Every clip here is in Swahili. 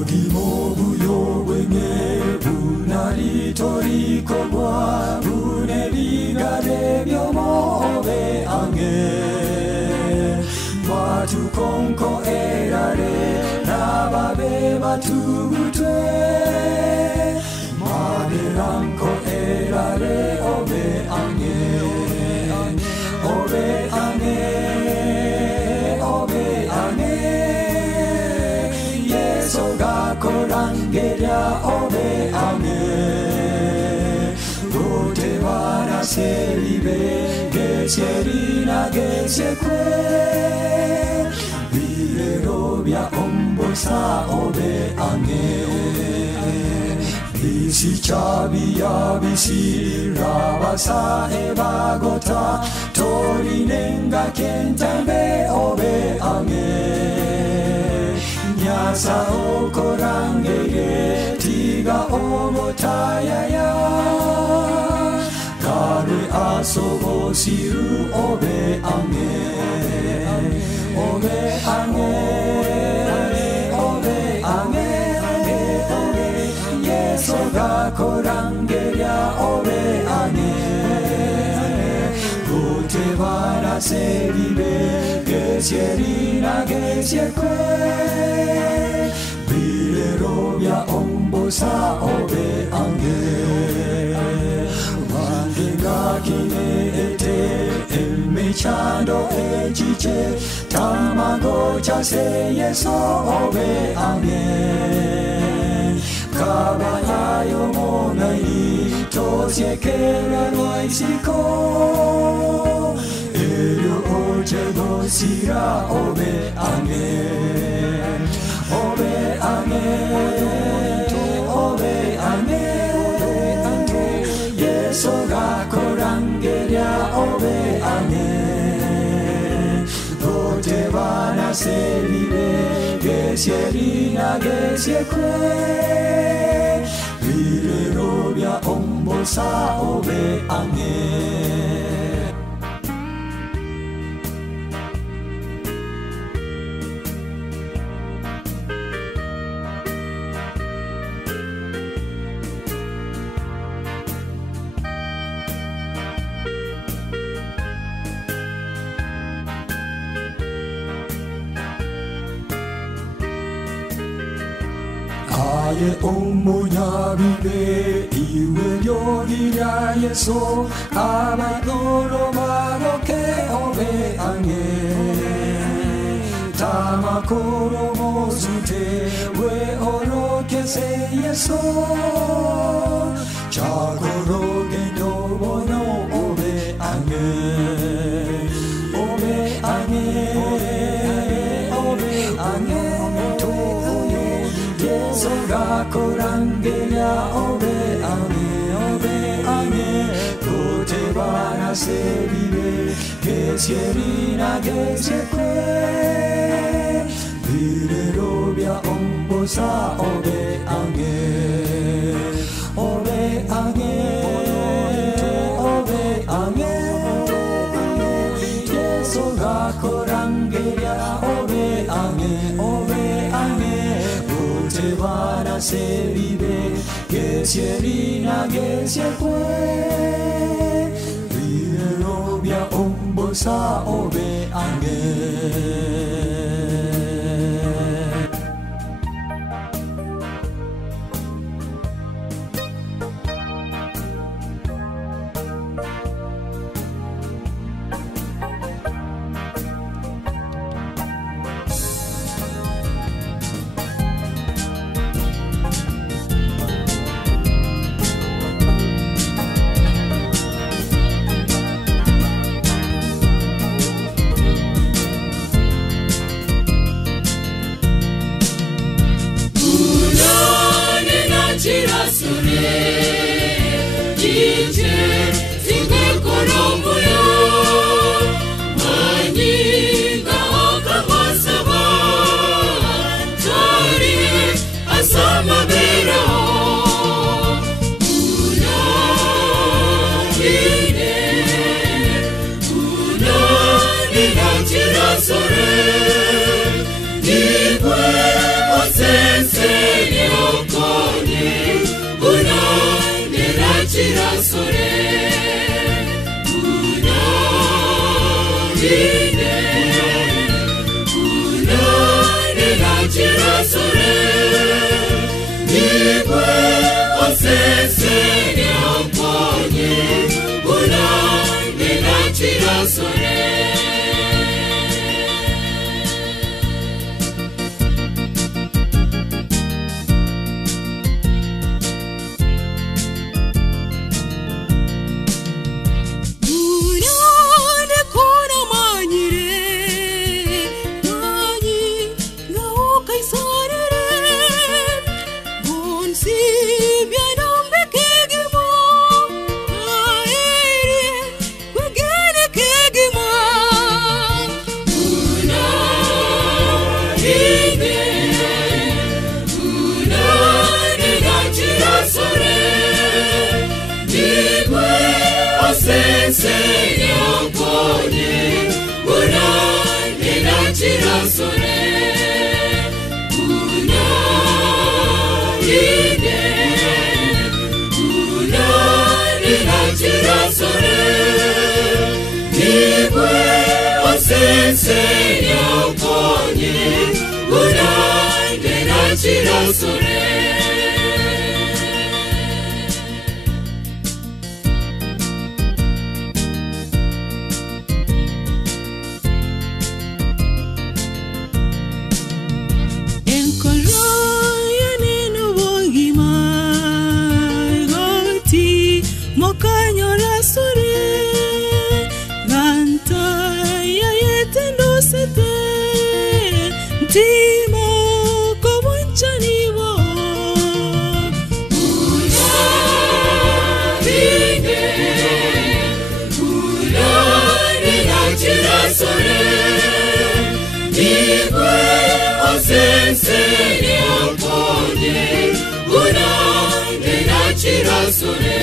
어디모 부요행에 분할이 토리코과 분해리가 되며 모베 앙에 마주 공코 에라레 나바베 바투구퇴 마베랑코 에라레 오베 앙에 오베 앙에 오베 앙에 예소가 코랑게랴 오베 앙에 로테와라 셀리베 게세리나 게세que 비레로비아 옴보사 오베 앙에 비시차비야 비시라바사 에바고타 토리넨가 켄탈베 오베 앙에 냐사오 코랑게게 티가 오모타야야 가르 아소보시루 오베 앙에 오베 앙에 오베 앙에 예소가 코랑게랴 오베 앙에 고테바라 세리베 게세리나 게세que 비레로비아 옴보사 오베 앙에 완게가 기네에테 엘메차도 에지체 타마고 자세예소 오베 앙에 가바야요 모나이 토세케라 노이시코 에료 오제도시라 오베 앙에 오베 앙에 오베 앙에 예소가 코랑게랴 오베 앙에 도테바나 세리베 게세리나 게세que 비레로비아 옴보사 오베 앙에 아예 오모냐비베 이외 요기랴 예소 아바도로 마로케 오베 앙에 타마코로 모수테 왜 오로케 세 예소 자고로게 도보노 오베 앙에 오베 앙에 오베 앙에 예소가 코랑게랴 오베 앙에 고테바나 세리베 게세리나 게세que 비레로비아 옴보사 오베 앙에 오베 앙에 오베 앙에 예소가 코랑게랴 오베 앙에 오베 앙에 고테바나 세리베 게세리나 게세que 비레로비아 옴보사 오베 앙에 chirasore Nigwe osese nyamponye Una nina chirasore Señor, pone una nena chirasore, una nena chirasore, Nigwe Señor, pone una nena chirasore. Timo como un chanivo Una nena chirasore Nigwe osensene oponye Una nena chirasore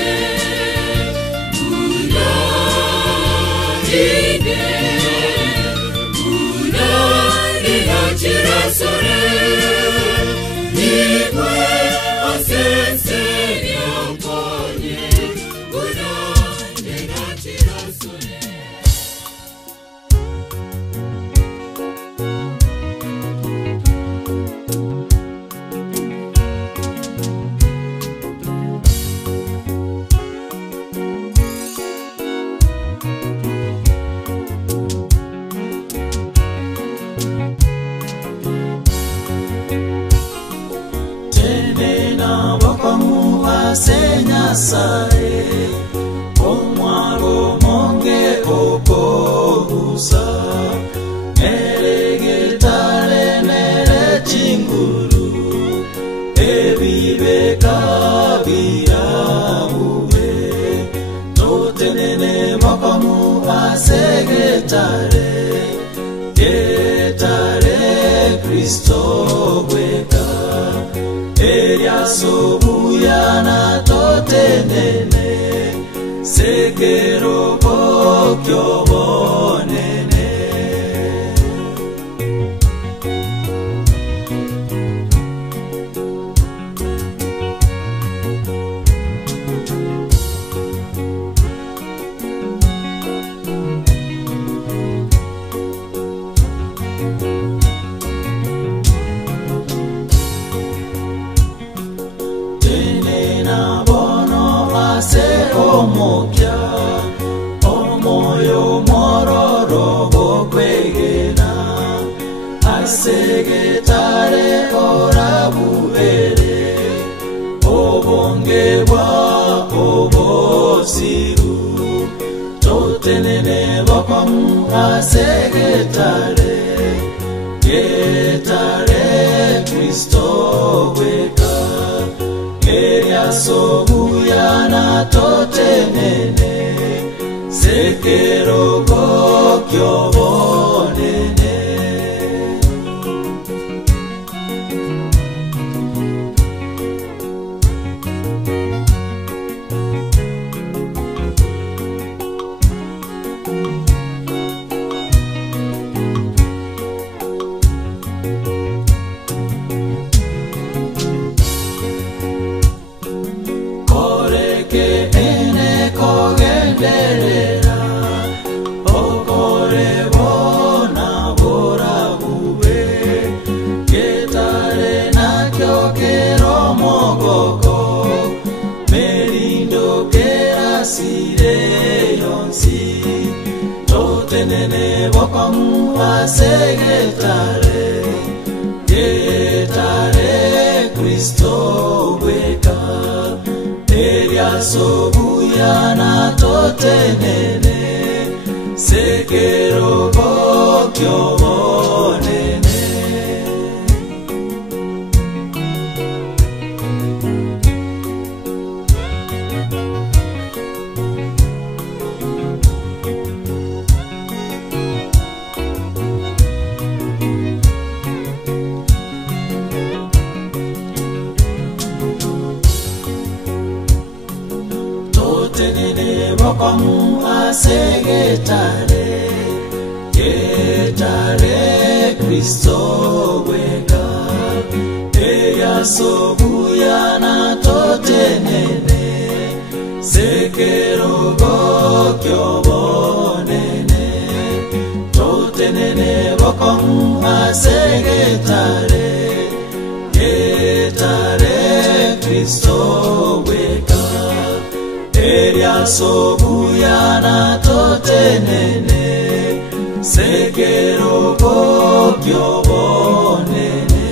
Una nena chirasore Nigwe osensene oponye Una nena chirasore Senya sae omwaro monge opogusa Eregitare nere chinguru Ebibe kabia ube Totenene mokomu asegetare Getare Kristo weka Eria sobuyana totenene Sekero pokyo bonene Omokya omoyo mororo bokwegena asegetare orabuere obongebwa obosiru totenene bokomu asegetare getare Kristo weka Eria sobuyana totenene Sekero kokyo bonene Okore bo bokom asegetare getare Kristo weka eria sobuya na totenene sekero bokyo bonene totenene bokom asegetare getare Kristo weka eya sobuya na totenene sekero bokyo bonene totenene bokom asegetare getare Kristo weka eria sobuya na totenene sekero bokyo bonene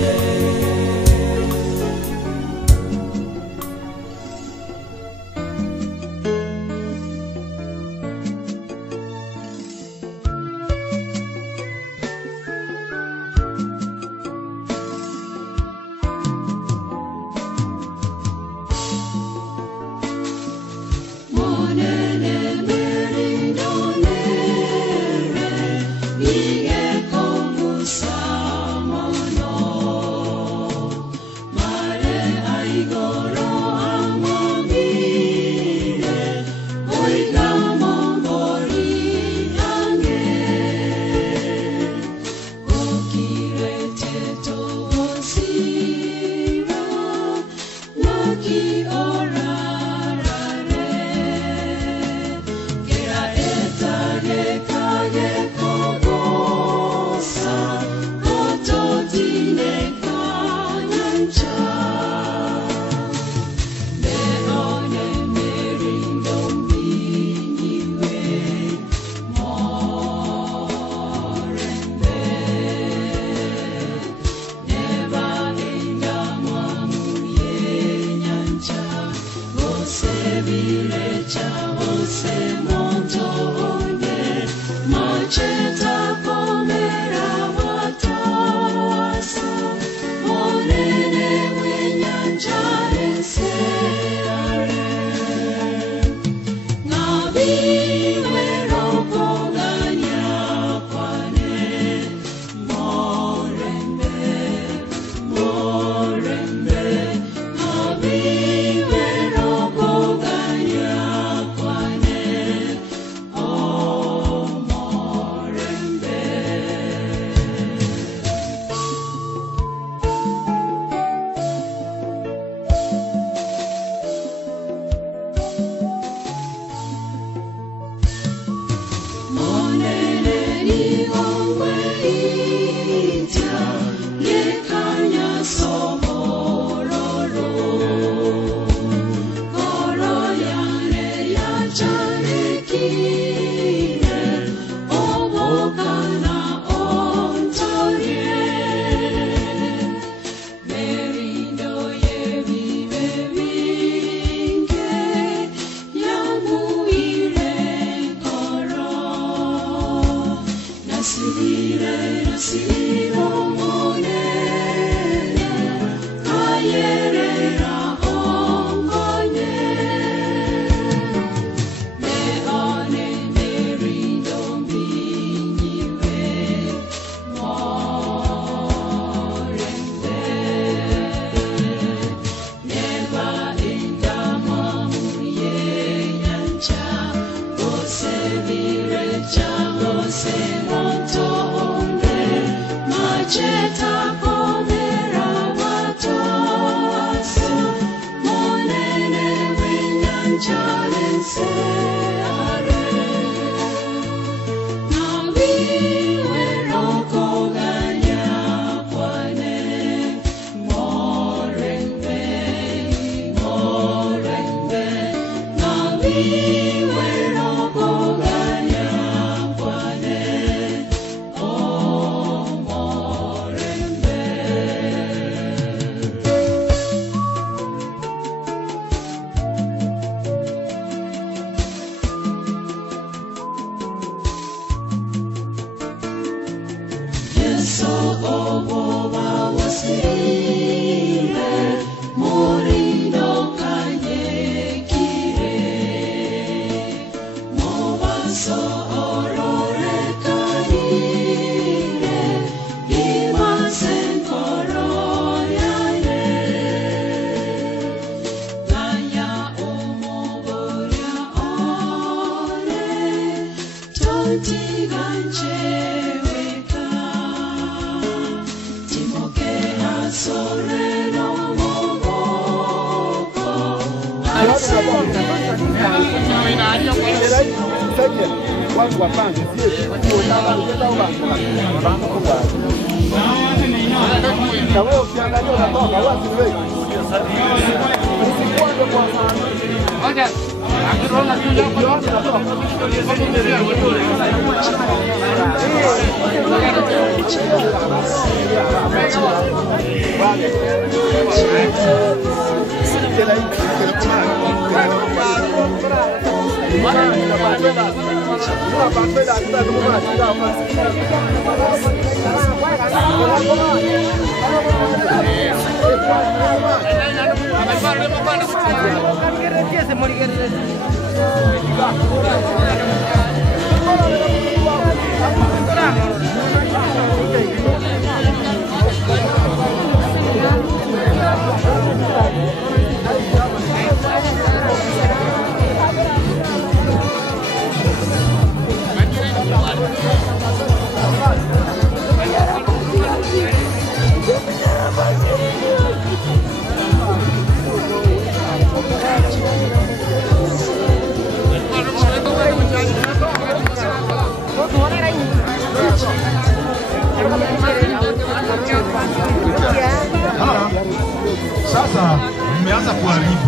Sasa nimeanza kuharibu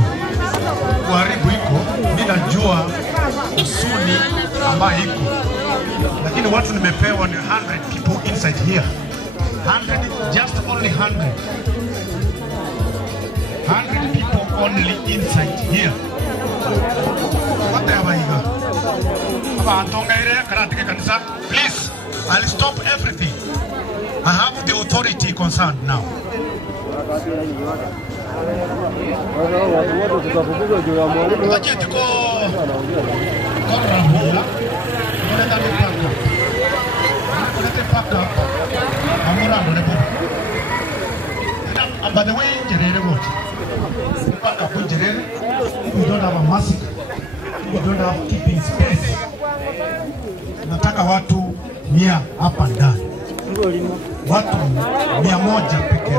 iko, mimi najua usuni ambayo iko, lakini watu nimepewa ni 100 people inside here. 100, just only 100. 100 people only inside here. Whatever you got. Please, I'll stop everything. I have the authority concerned now. By the way, we don't have a massacre. We don't have keeping space. Nataka watu 100 hapa ndani. Watu 100 pekee.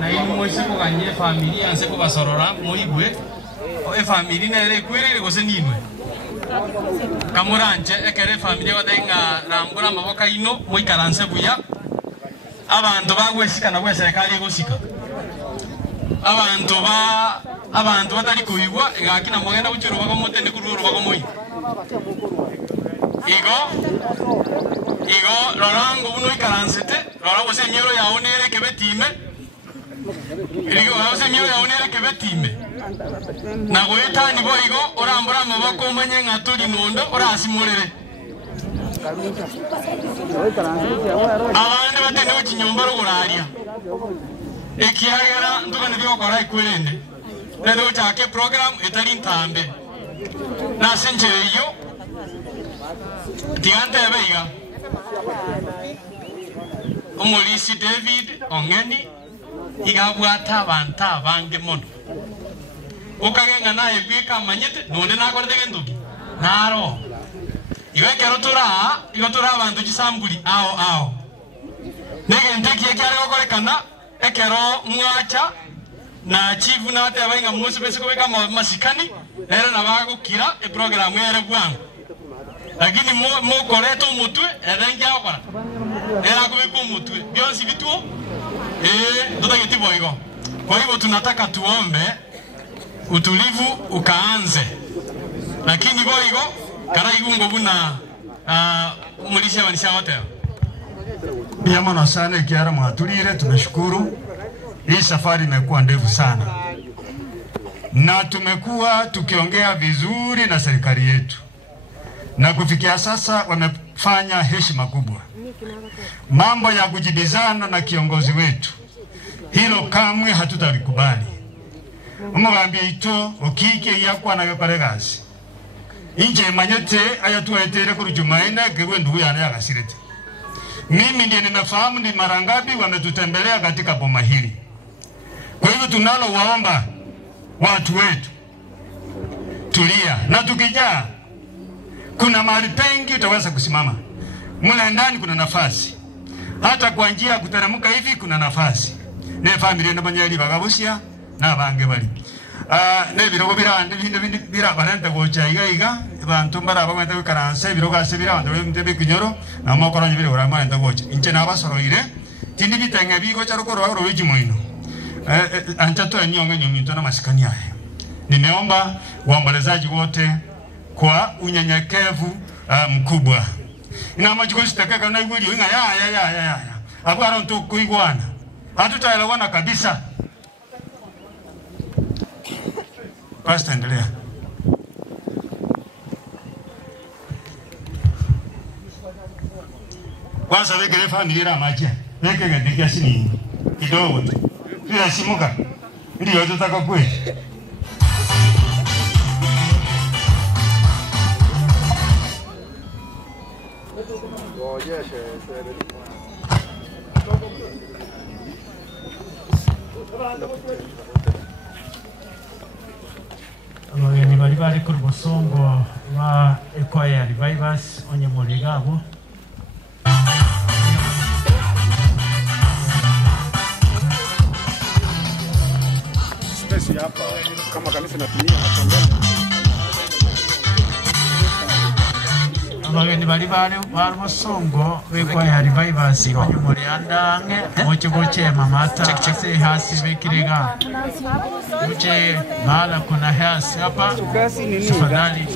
Na hii mwezi kuganye familia anse kubasorora muigwe o family na ere kwirire goseninwe kamuranje ekere familia wadenga rambura maboka ino muikaranse buya abantu bagwesikana bwa serikali gosika abantu batari kuigwa ngakina mugenda guchuru bago mutende kururu bago moi igo lorango buno ikaransete lora gose nyero yaone ere kebetime Iligo hause miyo ya unere kebetime. Na goeta ni boigo orambura amaboko manye ngaturi nondo orasimurere. Abandi batene bakinyomba ruguraria. Ekiagera ndugane byo gukora ikwirende. Rero cyake program etari ntambe. Na senjeyo. Tigante beiga. Omulisi David Ongeni igabwata abantu abange mono. Ukagenga naye kwika manyete none nakorde genduki. Naro. Iwekero tura abantu kisambuli ao. Nege ndeki ekare gokorekana ekero mwacha na chief na ate abainga musu besiko beka masikani era nabagukira e program ere bwangu. Lakini mo koreto mutwe erengi akora. Era kubeko mutwe. Bionsi bituo ndoto kitibo iko. Kwa hivyo tunataka tuombe utulivu ukaanze. Lakini boigo kara igungo buna mulisha wanisha wote. Biamono sana ikiara mwatulire tunashukuru. Hii safari imekuwa ndefu sana. Na tumekuwa tukiongea vizuri na serikali yetu. Na kufikia sasa wamefanya heshima kubwa. Mambo ya kujibizana na kiongozi wetu, hilo kamwe hatutalikubali. Umugambye ito okike yakwa na gakoregazi. Inje manyete ayatuetere kuri Jumaine kirwe ndugu yana yagasirete. Mimi ndiye ninafahamu ni mara ngapi wametutembelea katika boma hili. Kwa hivyo tunalo waomba watu wetu, tulia na tukijaa kuna mahali pengi utaweza kusimama. Mule ndani kuna nafasi. Hata kwa njia kuteremka hivi kuna nafasi. Ne familia na banyali bagabusia na bange bali. Ne birogo birande bindi birabarente gocha iga bantu mbara bagwete bikaranse biroga se birande bindi bikinyoro na mokoro nyibire urama enda gocha. Inche na basoroire tindi bitenge bigo charukoro bagoro wijimoino. Ancha to enyonge nyominto na masikani yae. Nimeomba waombolezaji wote kwa unyenyekevu mkubwa. Ina majiko sitakeka na igwili inga ya. Abwaro ntu kuigwana. Hatutaelewana kabisa. Pastor endelea. Kwanza wekele familia maji. Weke ngadikia sini kidogo tu. Bila simuka. Ndio tutaka kweli. Abageni bari ku Busongo wa Equire Revivers onye muligabo space hapa kama kanisa natumia hapa mbele. Abageni bari Busongo Equire Revivers onye muliandange mochigo chema mata se hasi bekirega uche mahala kuna hasi hapa tafadhali.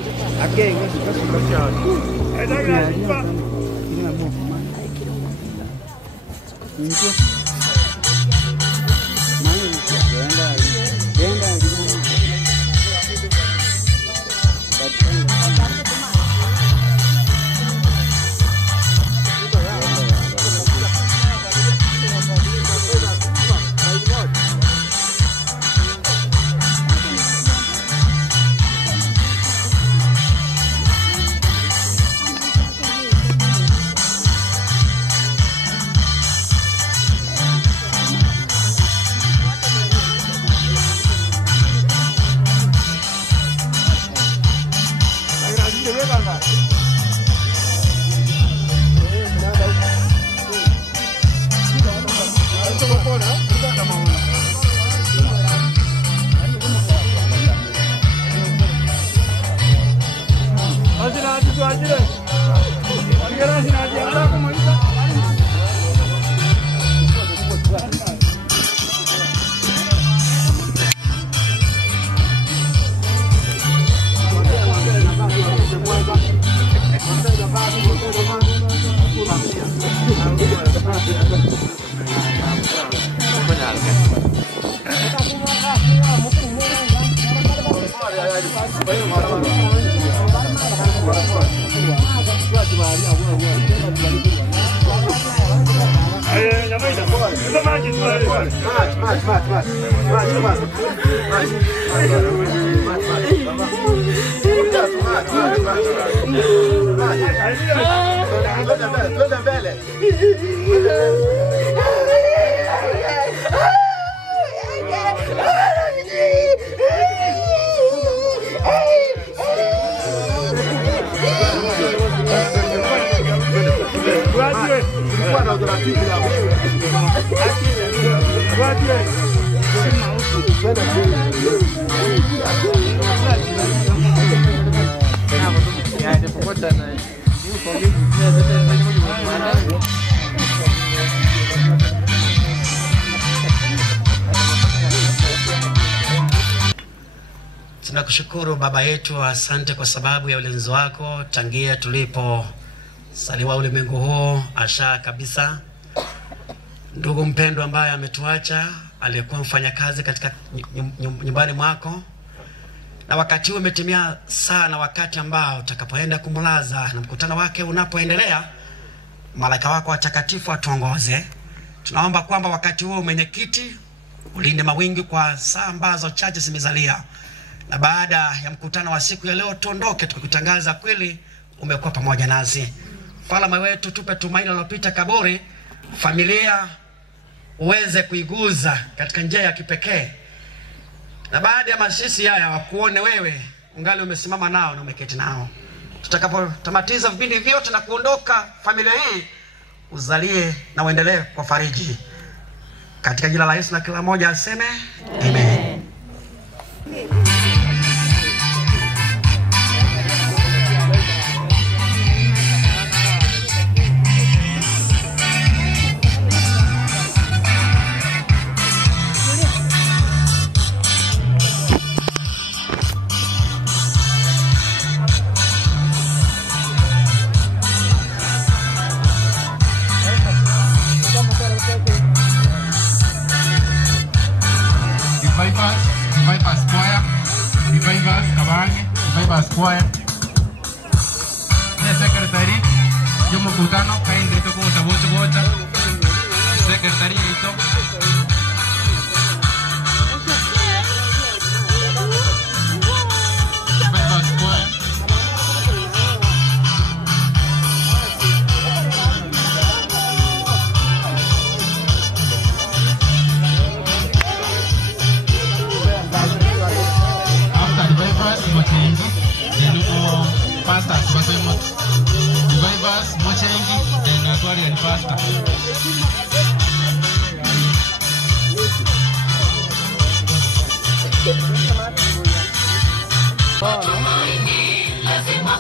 Benar kan? Tunakushukuru Baba yetu, asante kwa sababu ya ulinzi wako tangia tulipo saliwa ulimwengu huu asha kabisa. Ndugu mpendwa ambaye ametuacha, aliyekuwa mfanyakazi katika nyumbani mwako, na wakati huu umetimia sana, wakati ambao utakapoenda kumlaza na mkutano wake unapoendelea, malaika wako watakatifu atuongoze. Tunaomba kwamba wakati huu mwenyekiti ulinde mawingi kwa saa ambazo chache zimezalia, na baada ya mkutano wa siku ya leo tuondoke tukitangaza kweli umekuwa pamoja nasi. Mfalme wetu, tupe tumaini lilopita kaburi, familia uweze kuiguza katika njia ya kipekee, na baada ya masisi haya wakuone wewe ungali umesimama nao na umeketi nao. Tutakapotamatiza vipindi vyote na kuondoka, familia hii uzalie na uendelee kwa fariji, katika jina la Yesu, na kila mmoja aseme amen. Choir. The secretary, yo mkutano kaende to kwa wote. Secretary ito. Bypass choir. After the bypass, pastors wasema Bibas Mochengi na Atwari and pastor. Lazima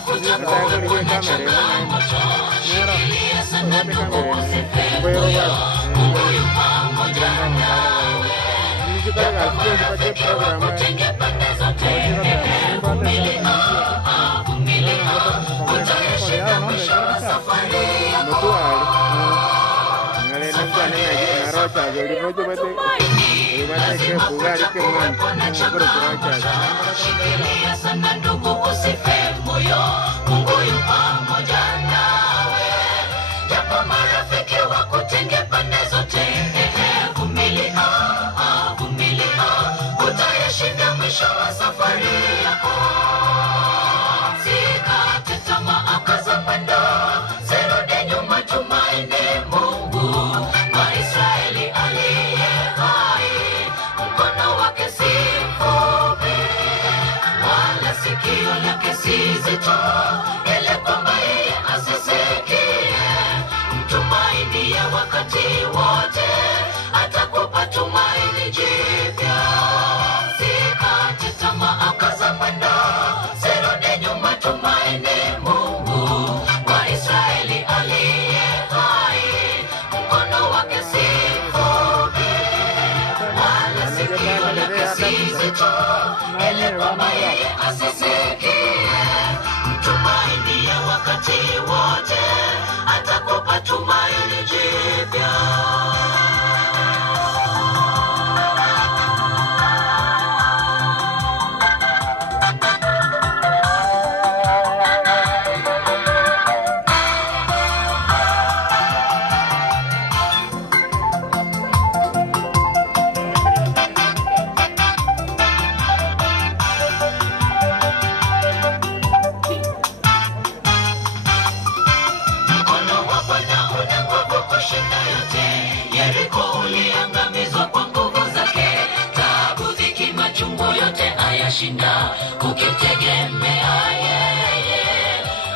ayashinda ukimtegemea yeye.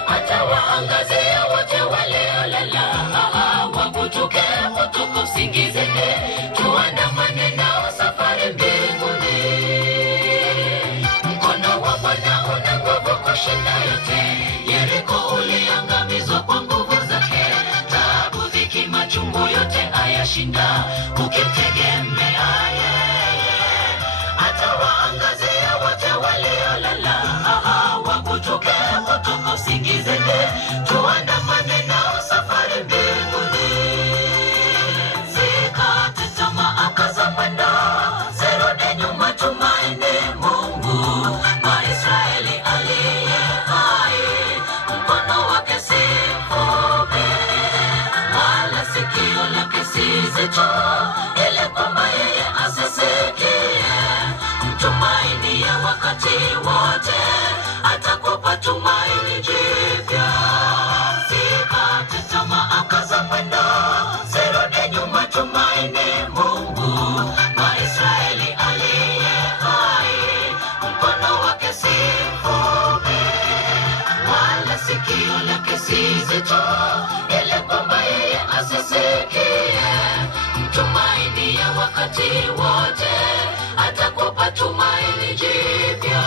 Atawaangazia wote waliolala, wakutuke kutoka usingizini, tuandamane nao safari mbinguni. Mkono wa Bwana una nguvu kushinda yote, Yeriko uliangamizwa kwa nguvu zake. Taabu, dhiki, machungu yote ayashinda ukimtegemea yeye. Atawaangazia wote waliolala, wakutuke kutoka usingizini, tuandamane nao safari mbinguni. Sikate tamaa, kaza mwendo, usirudi nyuma, tumaini Mungu wa Israeli aliye hai. Mkono wake si mfupi, wala sikio lake si zito, ili kwamba yeye asisikie. Mtumaini ya wakati wote, atakupa tumaini jipya. Sikate tamaa, kaza mwendo, usirudi nyuma, tumaini Mungu wa Israeli aliye hai. Mkono wake si mfupi, wala sikio lake si zito, ili kwamba yeye asisikie. Mtumaini ya wakati wote, atakupa tumaini jipya.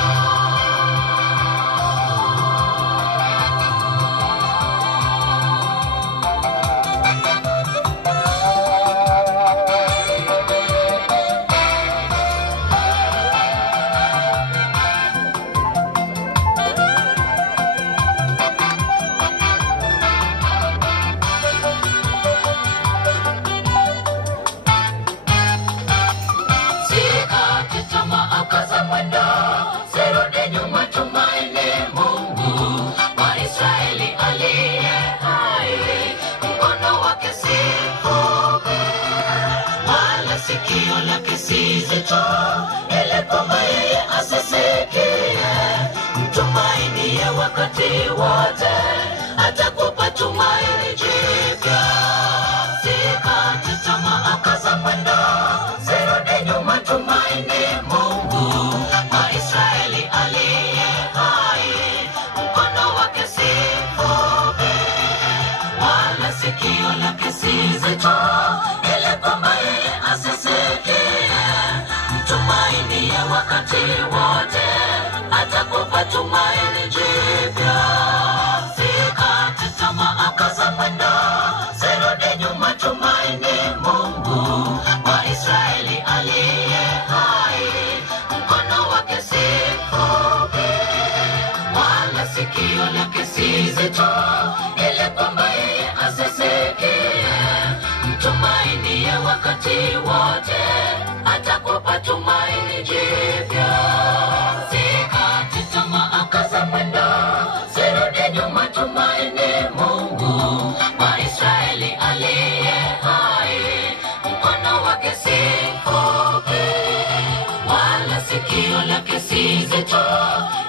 Sikate tamaa, kaza mwendo, usirudi nyuma, tumaini Mungu wa Israeli aliye hai. Mkono wake si mfupi, wala sikio lake si zito, ili kwamba yeye asisikie. Mtumaini ya wakati wote, atakupa tumaini jipya. Sikate tamaa, kaza mwendo, usirudi nyuma, tumaini Mungu wa Israeli aliye hai. Mkono wake si mfupi, wala sikio lake si zito, ili kwamba yeye asisikie. Mtumaini ya wakati wote, atakupa tumaini jipya. Sikate tamaa, kaza mwendo, usirudi nyuma, tumaini Mungu wa Israeli aliye hai. Mkono wake si mfupi, wala sikio lake si zito, ili kwamba yeye asisikie. Mtumaini ya wakati wote, atakupa tumaini jipya. Sikate tamaa, kaza mwendo, usirudi nyuma, tumaini Mungu wa Israeli aliye hai. Mkono wake si mfupi, wala sikio lake si zito,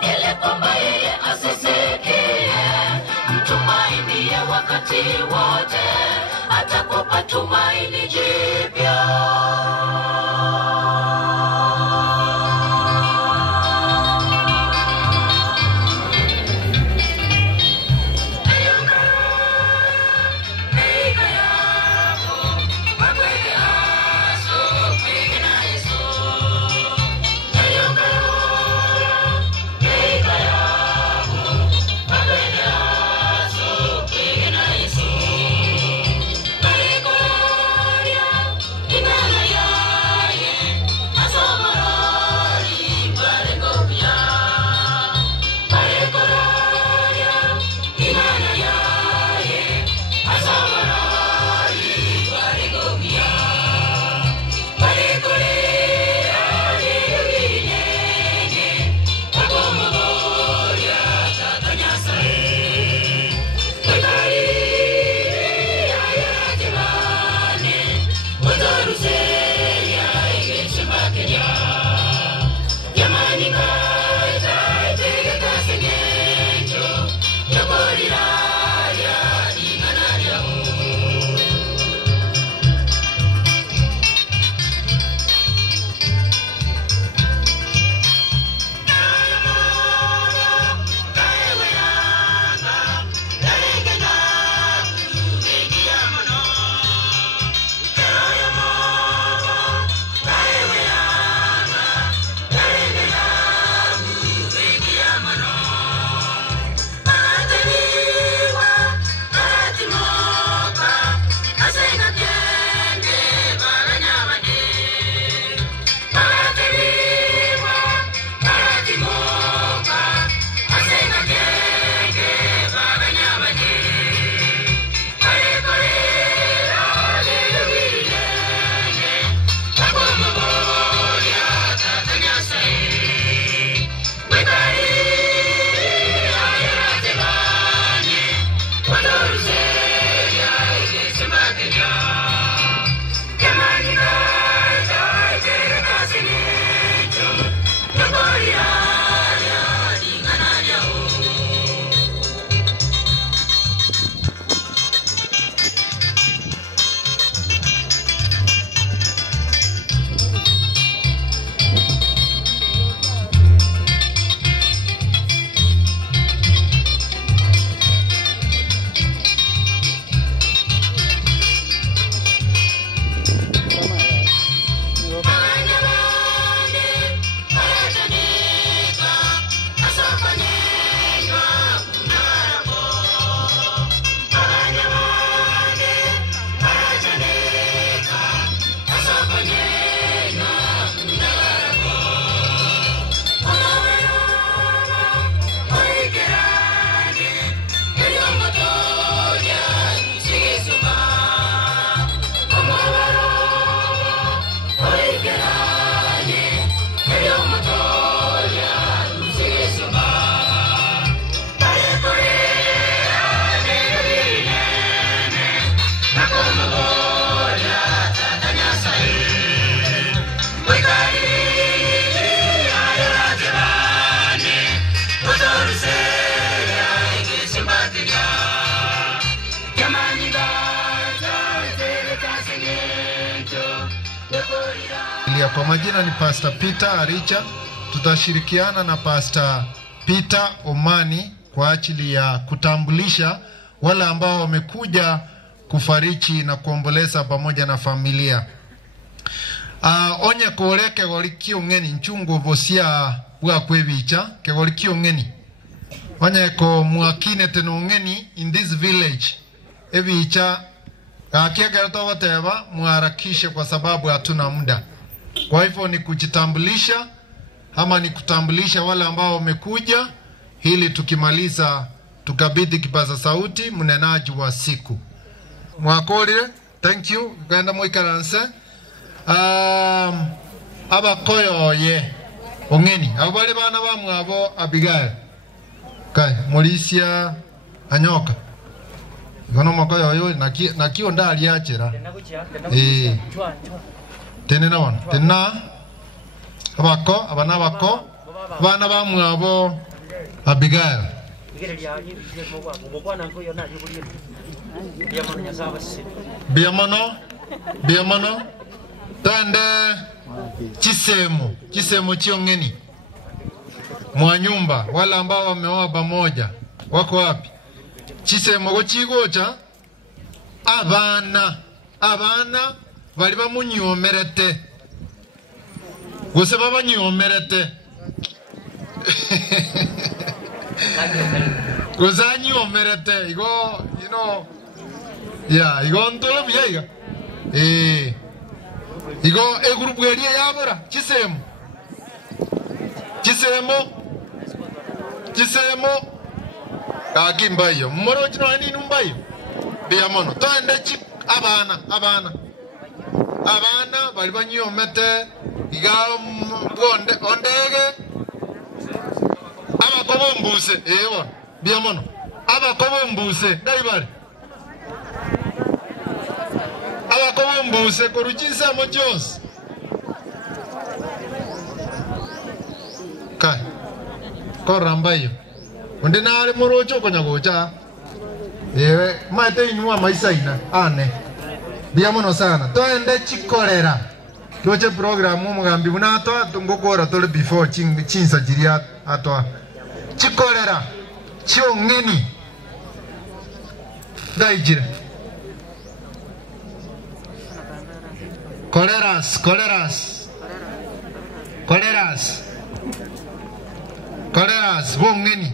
ili kwamba yeye asisikie. Mtumaini ya wakati wote, atakupa tumaini jipya. Inalaya familia. Kwa majina ni Pastor Peter Aricha. Tutashirikiana na Pastor Peter Omani kwa ajili ya kutambulisha wale ambao wamekuja kufariki na kuomboleza pamoja na familia. Onye koreke golikio ngeni nchungu bosia bwa kwebicha ke golikio ngeni. Onye ko mwakine teno ngeni in this village. Ebicha akiagera tawateba muharakishe kwa sababu hatuna muda. Kwa hivyo ni kujitambulisha ama ni kutambulisha wale ambao wamekuja ili tukimaliza tukabidhi kipaza sauti mnenaji wa siku. Mwakorire, thank you. Ganda mwikaranse. Abakoyo ye ongeni abale bana bamwe abo Abigail kai Morisia Anyoka gono makoyo yo nakio ndali achera tene naona tena abako abana bako bana bamwe abo Abigail biamono tande Chisemo chiongeni mwa nyumba wala ambao wameoa pamoja wako wapi? Chisemo gochigocha abana bali bamunyomerete gose babanyomerete gozanyomerete igo you know yeah igo ntolo biaiga igo egrupu elia yabora Chisemo akimbayo moro chino ni numbayo biamono toende abana bali banyomete iga bonde ondege abakobombuse ewa biamono abakobombuse daibale abakobombuse koruchisa mochos kai korambayo onde nale morocho konyagocha ewe mate inua maisaina ane biamono sana toende chikorera toche programu mugambi bunato tungokora tole before chinsa jiria atwa chikorera chiongeni daijire Coleras bongeni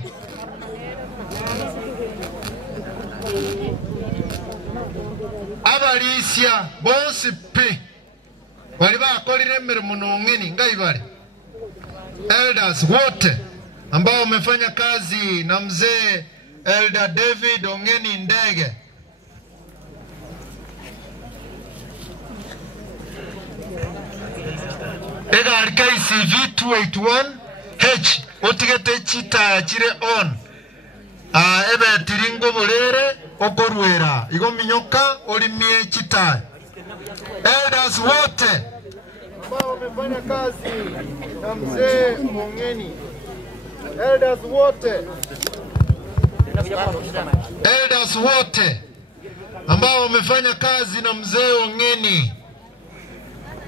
abalisia bonsi pe bali bakolire mirimo nongeni ngaibale elders wote ambao wamefanya kazi na mzee Elder David Ongeni Ndege ega RKCV 281H otigete chita chire on ebe tiringo bolere okorwera igo minyoka olimie chita elders wote ambao wamefanya kazi na mzee Ongeni elders wote ambao wamefanya kazi na mzee Ongeni.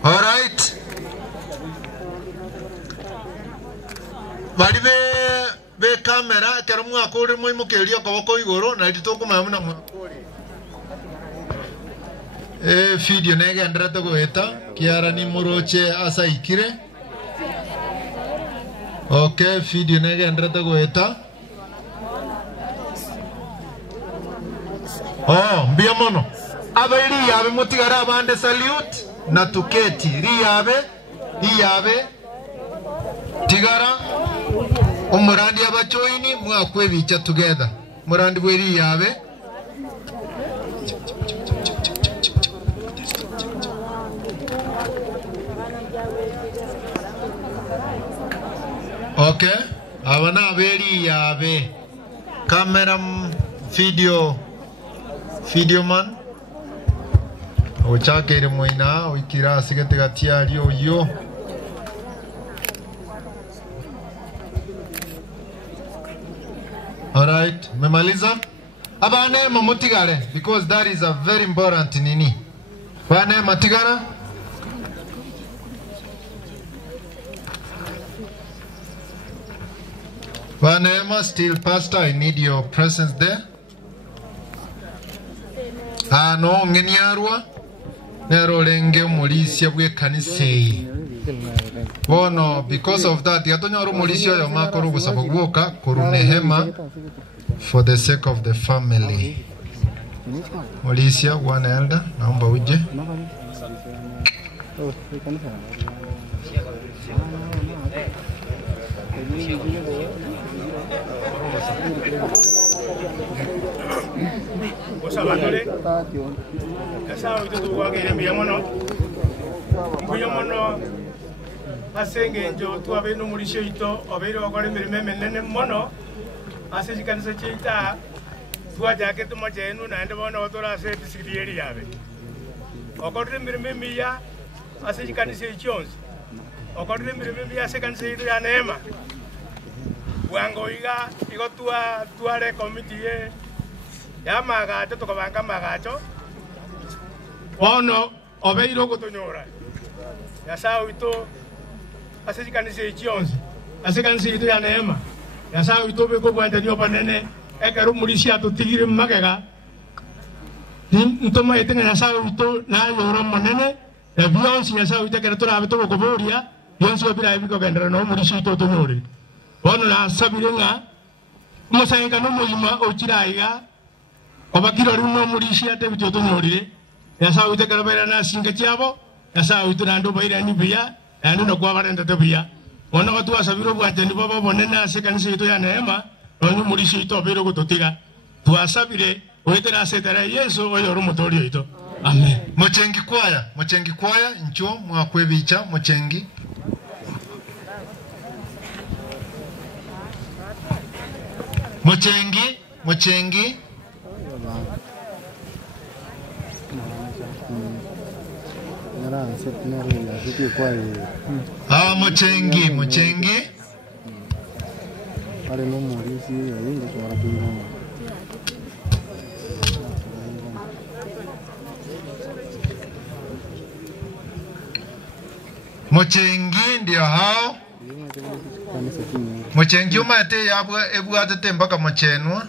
All right, bali be kamera kero mwakore muimukeria kaboko igoro na litoko mamuna mwakore video nege andrata goeta kiara ni moroche asa ikire. Okay, video nege andrata goeta mbia mono abairi yabe mutigara abande salute na tuketi riyabe tigara umurandi abachoini mwakwebicha together murandi bweri yabe okay abana aberi yabe camera video man ochakere moina oikira sigete gatiari oyo all right memaliza abane mamutigare because that is a very important nini bane matigara Vanema, still pastor, I need your presence there. No ngeniarwa nerolenge mulisia bwe kanisei. Bono because of that yatonyaru mulisio yo makoro gusaboguoka korunehema for the sake of the family. Mulisia one elder naomba uje. Osabanore. Kasa utu wage miyamono. Kuyamono asenge njo tu abeno mulisho ito obero okore mirime menene mono. Ase kanisa chita tuwa jake tu majenu na ende bono otora ase disikrieri yabe. Okore mirime miya ase kanisa ichonzi. Okore mirime miya ase kanisa ito ya neema. Wango iga igotua tuare committee ya magato tukabanga magato ono obeiro gutonyora ya sawa ito asikanise ichionzi asikanise ito ya neema ya sawa ito beko bwanda dio panene ekero mulisia tutigire magega ntoma etene ya sawa ito na yoro monene e bionsi ya sawa ito kera tora abeto goboria bionsi obira ebiko gendera no mulisia ito tonyore ono na sabirenga musayenga no muyima ochiraiga obakiro runo mulisia te bito tonyorire ya sawa ite karabera na singa chiabo ya sawa ite nando baira ni biya ando no kwa barenda te biya ono watu asabiro bwate ni baba bonena sekanise ito ya neema ono mulisia ito bero gototiga tuasabire oitera setera Yesu oyo rumotorio ito amen. Mochengi kwaya ncho mwakwebicha mochengi Mochengi Mochengi Mochengi ndio hao. Mochengi umate yabwa ebwate mpaka mochenwa.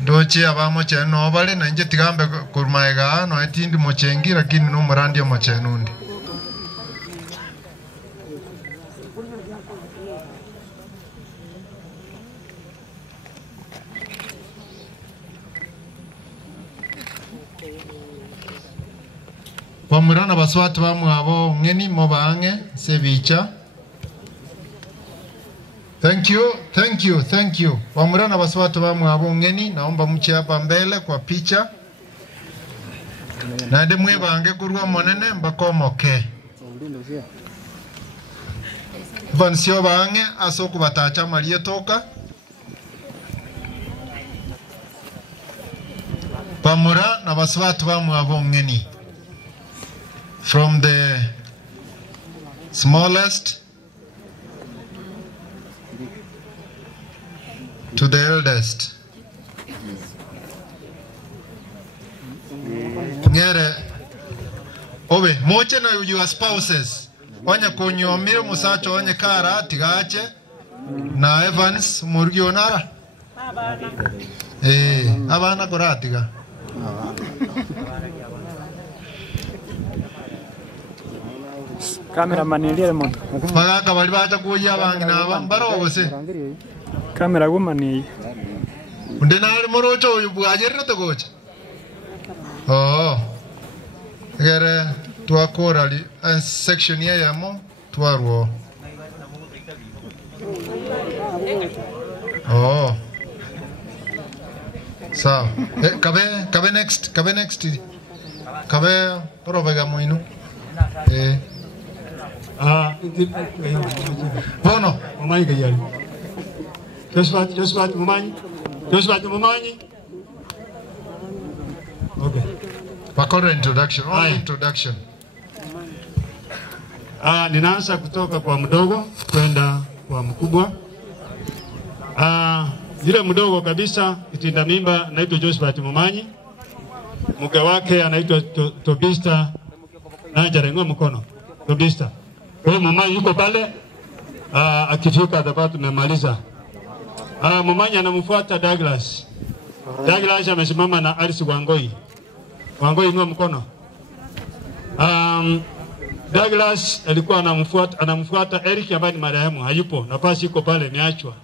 Ndoche aba mocheno bale na nje tigambe kurmaiga no etindi mochengi lakini no murandi mochenundi. Pamurana baswatu bamu abo ngeni mobange sebicha. Thank you. Wamurana baswatu bamu abo ngeni naomba mche hapa mbele kwa picha. Na ende mwebange kurwa monene mbakomoke. Vansio bange asoku batacha malie toka. Pamura na baswatu bamu abo ngeni. From the smallest to the eldest. Ngere obe moche na your spouses onye konyomire musacho onye kara tigache na Evans murgionara abana koratiga Cameraman ile moto. Magaka bali bacha kuya bangi na bambaro bose. Camera gumani. Unde na morocho uyu bwajere to gocha. Oh. Gere tua korali an section ya yamo tuarwo. Oh. Sawa. Kabe next. Kabe robega moino. Bono, mumanyi gayali. Josephat mumanyi. Okay. Pakora introduction. Introduction. Ninaanza kutoka kwa mdogo kwenda kwa mkubwa. Yule mdogo kabisa kitinda mimba anaitwa Josephat Mumanyi. Mke wake anaitwa Tobista. Najarengo mkono. Tobista. Wewe Mumanyi yuko pale. akifika atakuwa tumemaliza. Mumanya anamfuata Douglas. Douglas amesimama na Alice Wangoi. Wangoi inua mkono. Douglas alikuwa anamfuata Eric ambaye ni marehemu, hayupo. Nafasi iko pale imeachwa.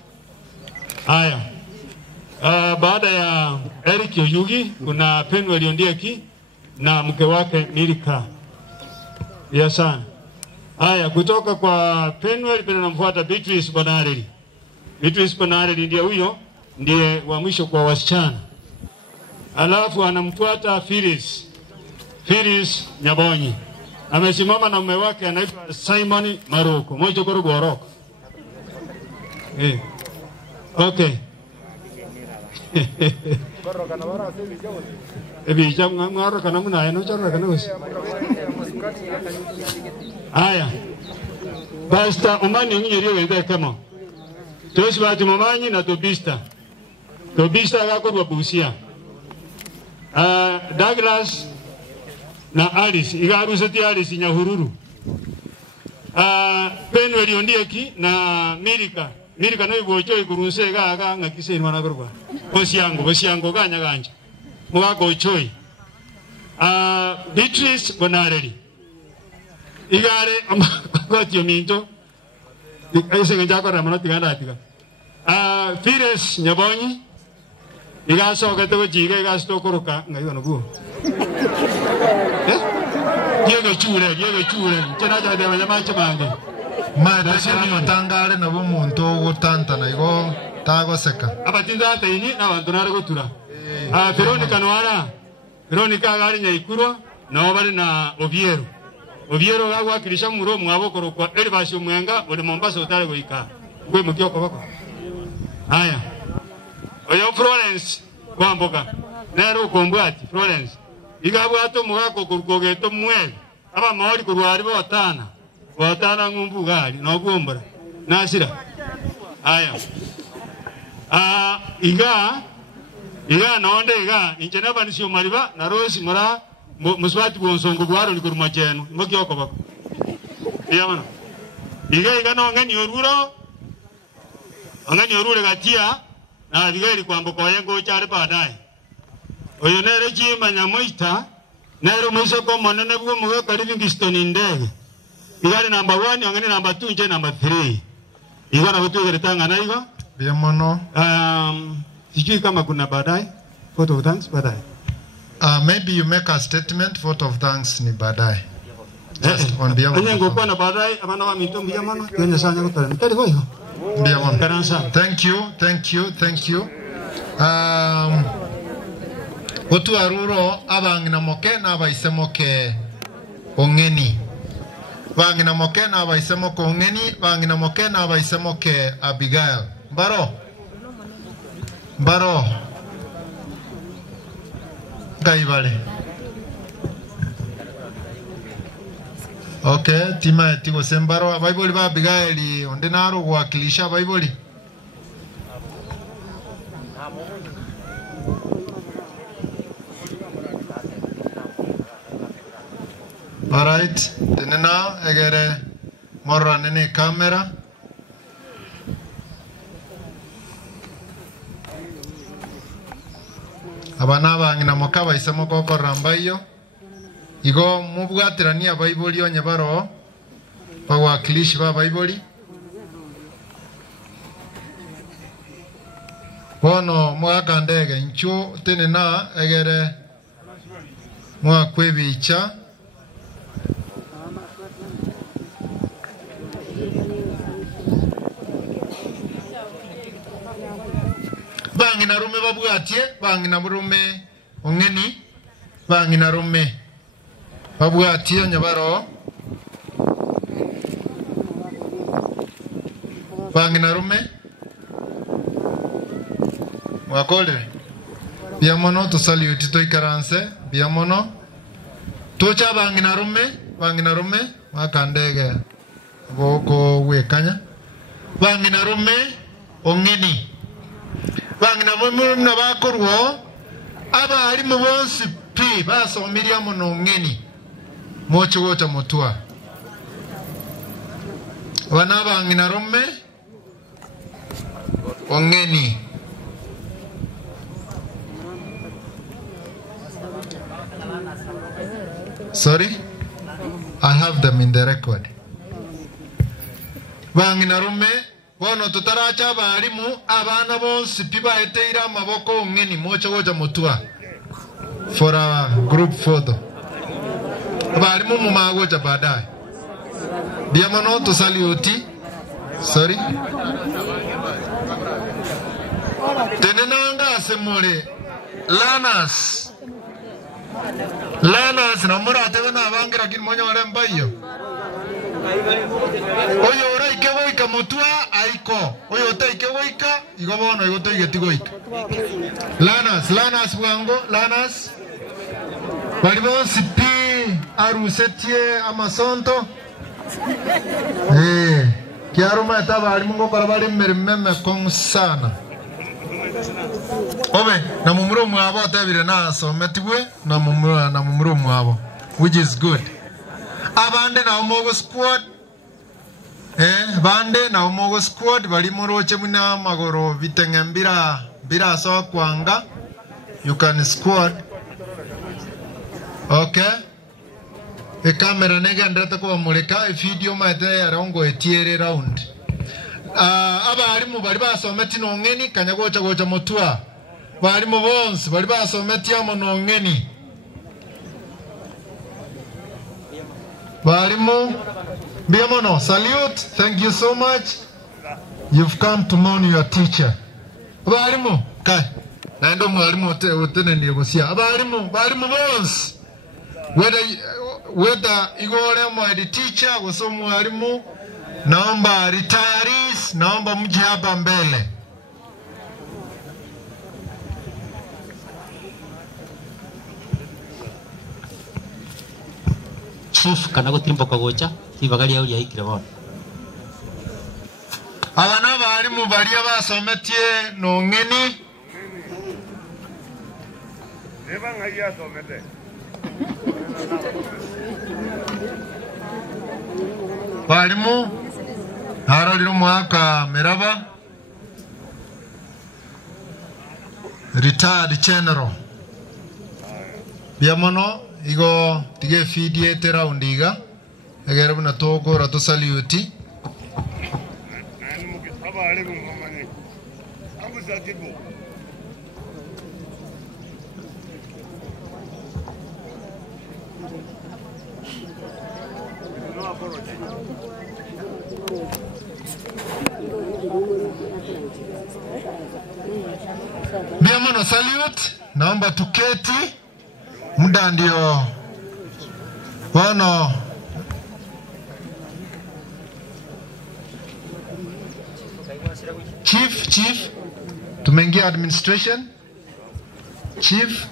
Haya. Baada ya Eric Oyugi kuna Penuel Ondieki na mke wake Milika. Ya sana. Haya, kutoka kwa Penuel pia namfuata Beatrice Bonareli. Beatrice Bonareli ndiye huyo, ndiye wa mwisho kwa wasichana. Alafu anamfuata Phyllis Nyabonyi. Amesimama na mume wake anaitwa Simon Maroko. Mojo koro goroko. Okay. Ebi jam ngaro kana muna eno charo kana usi. Aya. Basta umani nyeri wende kama. Tosi bati mamanyi na Tobista. Tobista gakorwa busia. Douglas na Alice igaruseti Alice Nyahururu. Penuel Ondieki na Milika no ibocho ikuruse gaga ngakise nwana gorwa. Bosiango ganya ganja. Mugago choi. Beatrice Bonareli. Igare kwatyo minto. Ese nganja kwa ramana tiganda atiga. Phyllis Nyabonyi. Igaso gato jiga igasto koroka ngayo no Yego chure. Chena ja de macha mange. Mada sema matangale na bumuntu gutanta na igo tago seka. Abatinda taini na wantunare gutura. Veronica Noara. Veronica gari nyaikuro na obari na Obiero. Obiero gagwa kirisha muro mwabokoro kwa elevasio mwenga ole Mombasa utale goika. Gwe mukioko bako. Haya. Oyo Florence kwamboka. Nero kombwati Florence. Igabwato mugako kurukogeto mweli. Aba mahori kurwari botana. Botana ngumbu gari no gumbra. Nasira. Aya. Iga naonde iga injena banisio mariba na Rose mara muswati bonsongo gwaro likuruma chenu. Mokioko bako. Iyamana. Iga no ngani oruro. Angani orure gatia na bigari kwamboka yengo chare baadaye. Oyo nere chima nyamoita nero mwisho kwa manene bwo muga karibu ngistoni ndege. Igari number 1 angani number 2 nje number 3. Igana watu geretanga na igo. Biamono. Sijui kama kuna baadaye. Photo of thanks baadaye. Maybe you make a statement, photo of thanks ni baadaye. Just on behalf of. Nyengo kwa na baadaye abana wa mitombo biamono. Kwenye sanya kutara. Mtali kwa hiyo. Biamono. Karansa. Thank you. Otu aruro abangina moke na abaisemoke ongeni. Bangina moke na abaisemoke ongeni, bangina moke na abaisemoke Abigail. Baro. Gaibale. Okay, tima etigo sembaro Bible ba Abigail onde naro kuwakilisha Bible. Alright, tenena egere morra nene kamera. Abana bangina mokaba isemo koko rambayo. Igo mubwatirania Bible onye baro bawakilishi ba Bible. Bono mwaka ndege nchu tenena egere mwakwebicha. Bangina rume babwatie, bangina rume ongeni, bangina rume babwatie nyabaro. Bangina rume wakole. Biamono to salute to ikaranse, biamono. Tocha bangina rume wakandege boko wekanya. Bangina rume ongeni. Bangina mumuna bakorwo aba ali mu bonsi pi basomirya muno ngeni mocho wota mutwa Wanaba nginarume Ongeni. Sorry? I have them in the record. Banginarume bono tutaracha balimu abana bonsi piba eteira maboko Ongeni mocho goja mutua for our group photo. Balimu mumagoja baadaye. Biamono to saluti. Sorry. Tenenanga semole Lanas na murate bana bangira kin monyo rembayo. Oyo ora ikegoika mutua aiko. Oyo te ikegoika igobono igoto igetigoika. Lanas wango Lanas. Balibo sipi arusetie amasonto. Kiaro mata balimu ngo barabale mermeme kong sana. Obe na mumuro mwabo atabire na sometiwe na mumuro mwabo, which is good. Abande na umogo squad bande na umogo squad bali muroche muna magoro vitengembira bira so kwanga. You can squad. Okay. The camera nega ndata kwa muleka video mate arongo etiere round. Abalimu bali basometi no Ongeni kanyagocha gocha mutua. Balimu bonse bali basometi amo no Ongeni. Balimu biamono salute, thank you so much. You've come to mourn your teacher. Balimu kai nando mwalimu otene negosia. Balimu bonse whether igore mwadi teacher waso mwalimu, naomba retirees, naomba mje hapa mbele. Chief kanago timbo kagocha ibagali ya ikire bona. Abana balimu balia basometie no Ongeni. Eba ngaya somete. Balimu haraliro mwaka meraba retired general biamono igo tige fidie tera undiga egere buna toko rato saluti nani mukisaba ale ngomani ambu zatibu no apology. Biamono salute, naomba tuketi. Muda ndio wano Chief tumeingia administration. Chief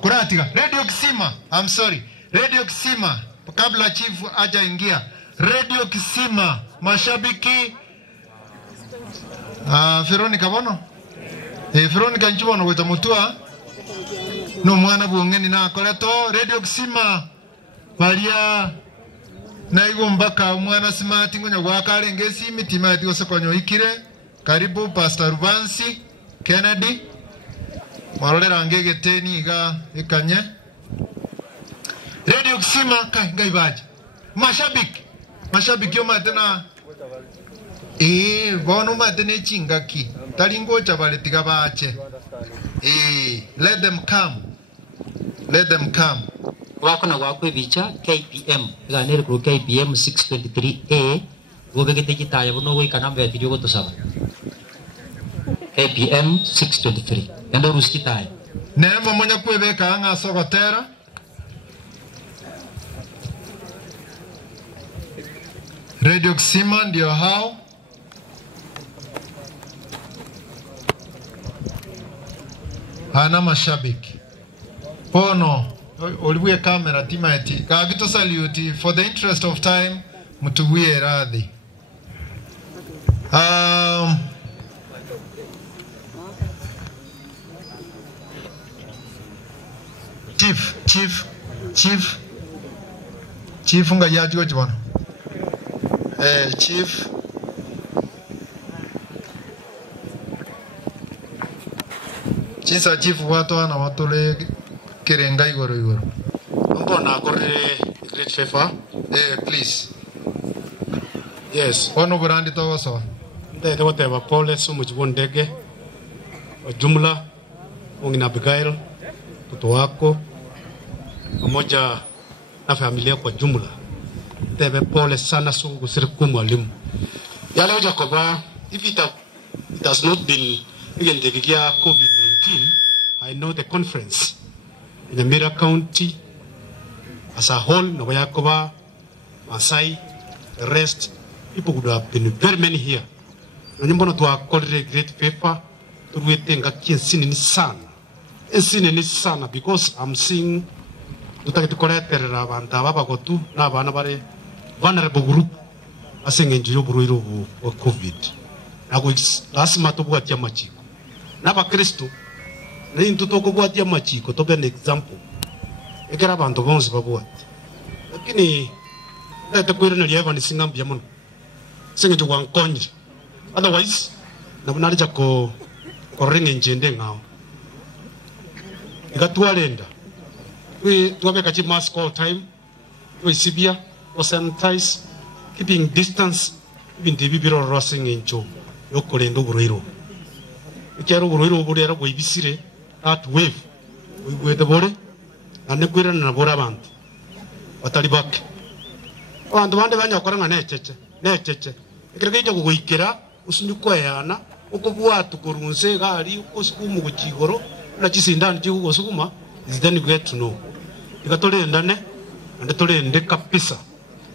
kuratiga Radio Kisima, I'm sorry, Radio Kisima kabla chief aja ingia. Radio Kisima mashabiki Veronica bono Veronica nchibono gocha mutua no mwana buongeni na koleto. Radio Kisima balia na igombaka mwana smart ngonya gwakale ngesi mitima yati osokonyo ikire. Karibu Pastor Rubansi Kennedy marolera ngege teni iga ikanye. Radio Kisima kai ngaibaje mashabiki yo matena bono matene chingaki talingo chabale tigabache let them come wako na wako bicha KPM ganere ku KPM 623A gobegete kitaya bono we kanamba ya tirio goto saba KPM 623 endo ruskitaya nema monya kwebeka anga sogotera. Radio Kisima ndio hao. Hana mashabiki. Pono olibuye kamera timati. Kagito saluti for the interest of time mutubuye radhi. Chief nga yaji go jibana. Chief Chisa chief watu ana watole kirenga igoro. Mbona akore great favor? Please. Yes. Ono burandi togo so. Ndete whatever pole so much ndege. Jumla ungina Abigail mtoto wako pamoja na familia kwa jumla. Ndebe pole sana sungu siriku mwalimu. Yale hoja kwa if it has not been again the COVID-19, I know the conference in Nyamira County as a whole, Nawayakoba, Masai, the rest, people would have been very many here. Nanyumbono to call it a great favor to wait and get seen in sana. And seen in sana because I'm seeing to take the correct Ravanta Babagotu, Navanabare, vulnerable group, I sing in Juburu or COVID. I was last month to what Yamachi. Naba Christo, name to talk about Yamachi, to be an example. A caravan of ones about what? Lakini let the Queen of Yavan sing up Yaman. Sing it to one conj. Otherwise, Nabanija ko ring in Jending now. You got to arenda. We do have a mask all time. We Sibia was sanitize, keeping distance, even the Bibiro Rossing in Joe. Yokolendo Buriro. We carry Buriro Burera, we visire that wave. We wait the body and the Guiran and Borabant. What are the back? Oh, and the one that you're calling a netche. Egregeja kuikira usinyukoyana ukubwa tukurunse gari usikumu kuchigoro na chisindani chiku kusukuma is then you get to know ikatole ndane and tole nde kapisa.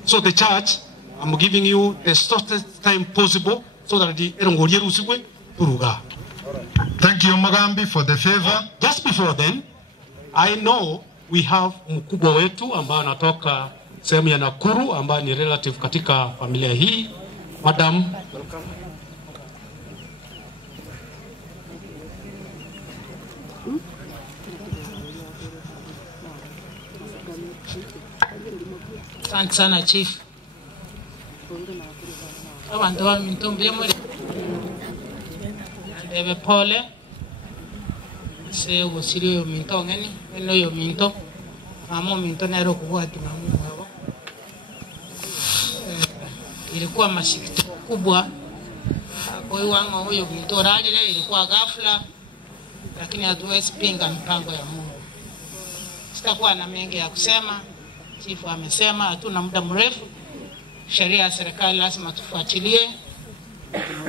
So the church, I'm giving you the shortest time possible so that the erongolier usikwe turuga. Thank you Magambi for the favor. Just before then, I know we have mkubwa wetu ambaye anatoka sehemu ya Nakuru ambaye ni relative katika familia hii. Madam Asante sana chief. Abantu ba mintombi muri. Ndebe pole. Se ubusiri yo minto ngeni, eno yo minto. Amo minto nero kuwatu na Mungu wao. Ilikuwa masikitiko kubwa. Kwa hiyo wangu huyo minto rali leo ilikuwa ghafla, lakini hatuwezi pinga mipango ya Mungu. Sitakuwa na mengi ya kusema. Chifu amesema hatuna muda mrefu. Sheria ya serikali lazima tufuatilie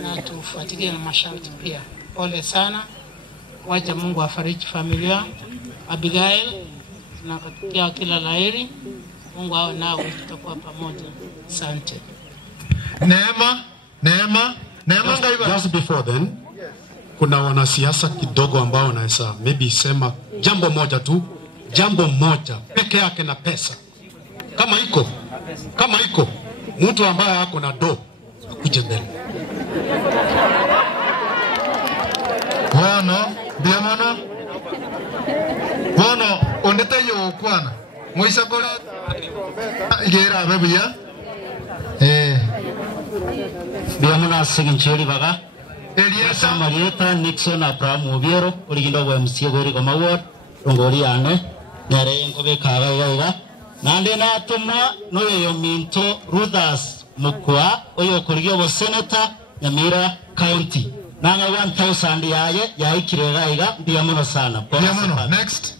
na tufuatilie na masharti pia. Pole sana. Wacha Mungu afariji familia Abigail na katukia kila laheri. Mungu awe nao tutakuwa pamoja. Asante. Neema just before then, kuna wanasiasa kidogo ambao wanaweza maybe sema jambo moja tu, jambo moja peke yake na pesa. Kama iko mtu ambaye ako na do akuje mbele. Bono ondeta yo kwana moisa kola igera bebuya Biamana Seginchori Baga Eliasa Marieta Nixon Abraham Obiero Origindo WMC Gori Goma Ward Rongori Ane Nere Nkobe Kaga Yaga Nande na Tuma Noyo Minto Rudas Mukwa Oyo Korigio was Senator Nyamira County Nanga 1000 yaye yaikirega iga Biamana sana. Biamana next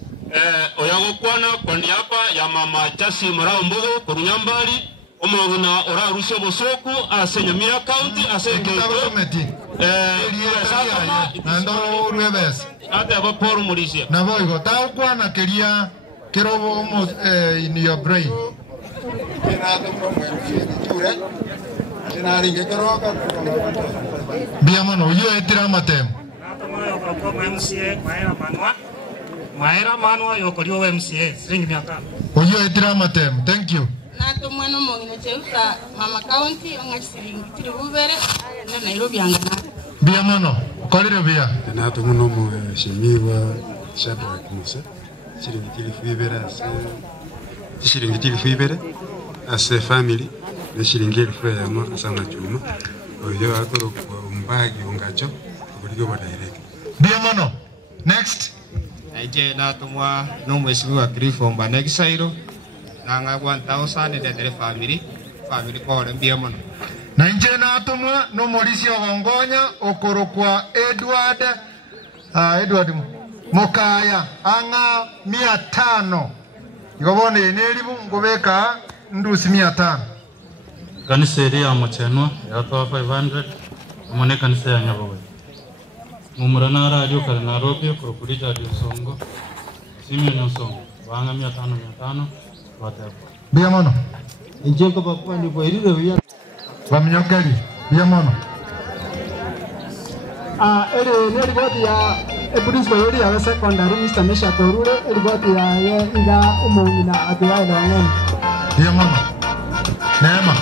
Oyago kwana kwa niaba ya mama Chasi Marao Mbugo Kurunyambali Omoguna ora rusho bosoku ase Nyamira County ase committee ando ruebes ate aba Paul Mulisia na boigo ta kwana keria kerobo in your brain Biamano yo etira matem Maera manwa yokorio MCA sing miaka oyo etira matem. Thank you. Nato mwana mwingine cheusa mama county ongasiringi tiri bubere na Nairobi angana. Biamano kolire bia. Nato muno mu shimiwa Shadrack Musa shiringi tiri fuibere as a family ne shilingi 1000 asana chuma oyo akoro umbagi ungacho kuliko ba direct Biamono. Next. Aije na tumwa no mwesiwa Grifo Mbanegisairo na nga 1000 de family kwa Biamono. Na nje na atumwa no Mauricio Gongonya okorokwa Edward Mukaya anga 500 igobone nelibu ngobeka ndusi 500 kanisa ya Mochenwa ya 500 amone kanisa ya Nyabowe mumurana radio kare Nairobi kurukurija radio songo simyo nyosongo banga 500 whatever Biamono nje ko bakwa ndi ko irire bya bamnyokeli Biamono ere ne riboti ya Eburis Bayori ya secondary Mr. Mesha Korure riboti ya iga umongi na atuwa ila ngeni Biamono Neema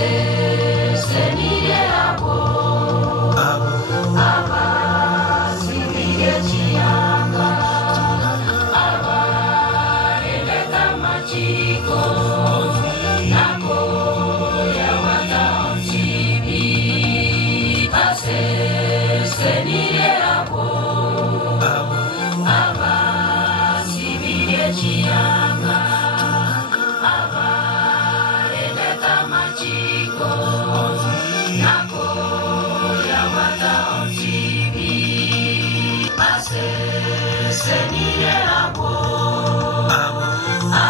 Say machiko nako ya wataonsibi aseseniye abo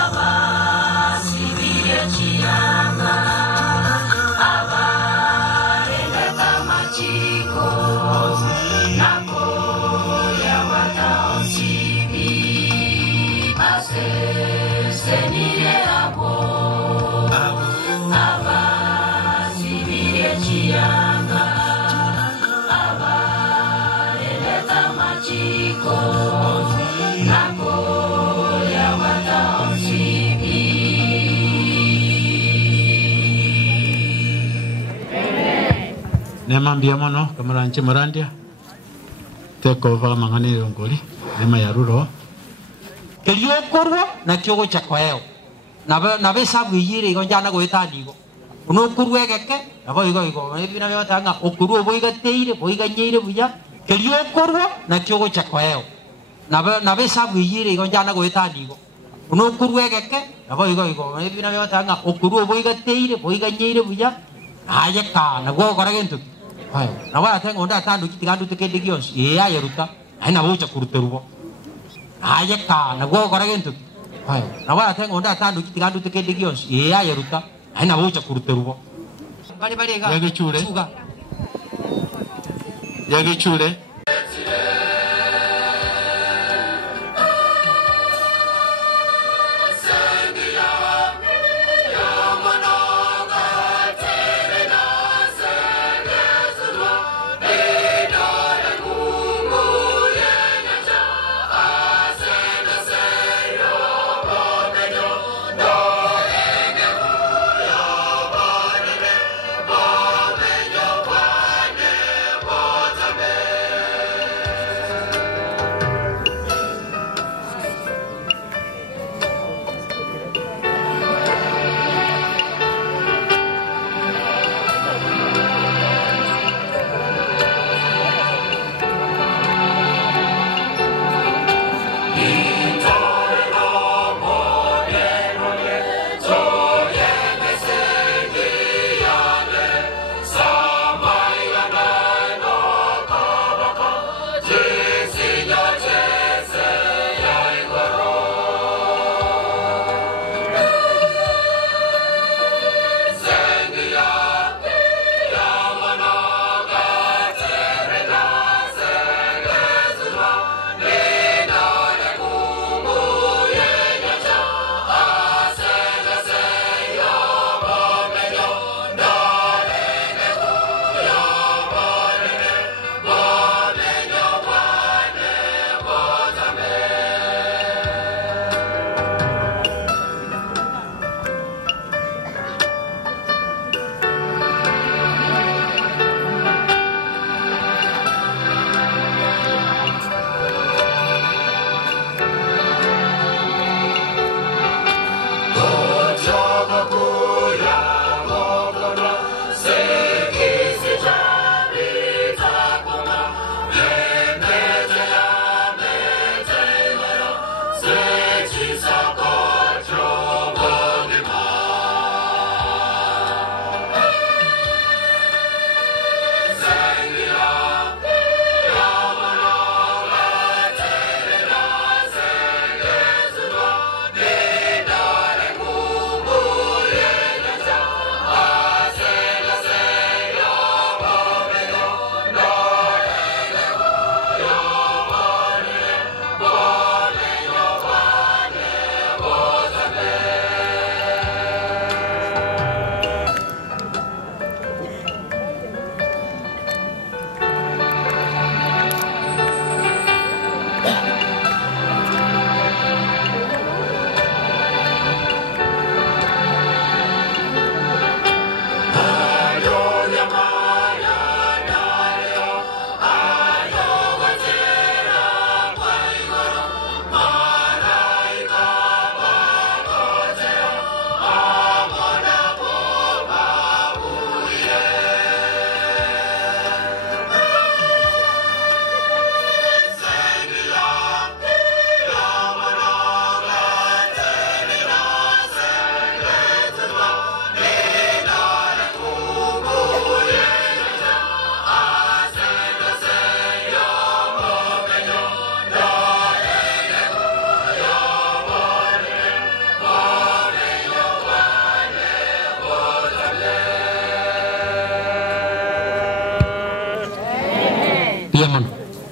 abasibiye chiyanga abaeleta machiko nako ya wataonsibi aseseniye abo abasibiye chiyanga abaeleta machiko nako ya wataonsibi. Nema mbia mono kamaranche morandia teko vala mangani rongoli nema ya ruro kelio korwa na kyogo chakweo na be sabu yire go jana go etanigo uno kurwe keke na boy go ebina be batanga okuru boiga teire boiga nyeire buya kelio korwa na kyogo chakweo na be sabu yire go jana go etanigo uno kurwe keke na boy go ebina be batanga okuru boiga teire boiga nyeire buya aye ka na go kora gentu hayo na wala tengo nda tandu kitigandu tekende gions ye aye ruta aina bocha kuruterubo aye ka na go kora gentu hayo na wala tengo nda tandu kitigandu tekende gions ye aye ruta aina bocha kuruterubo bali bali ga yage chule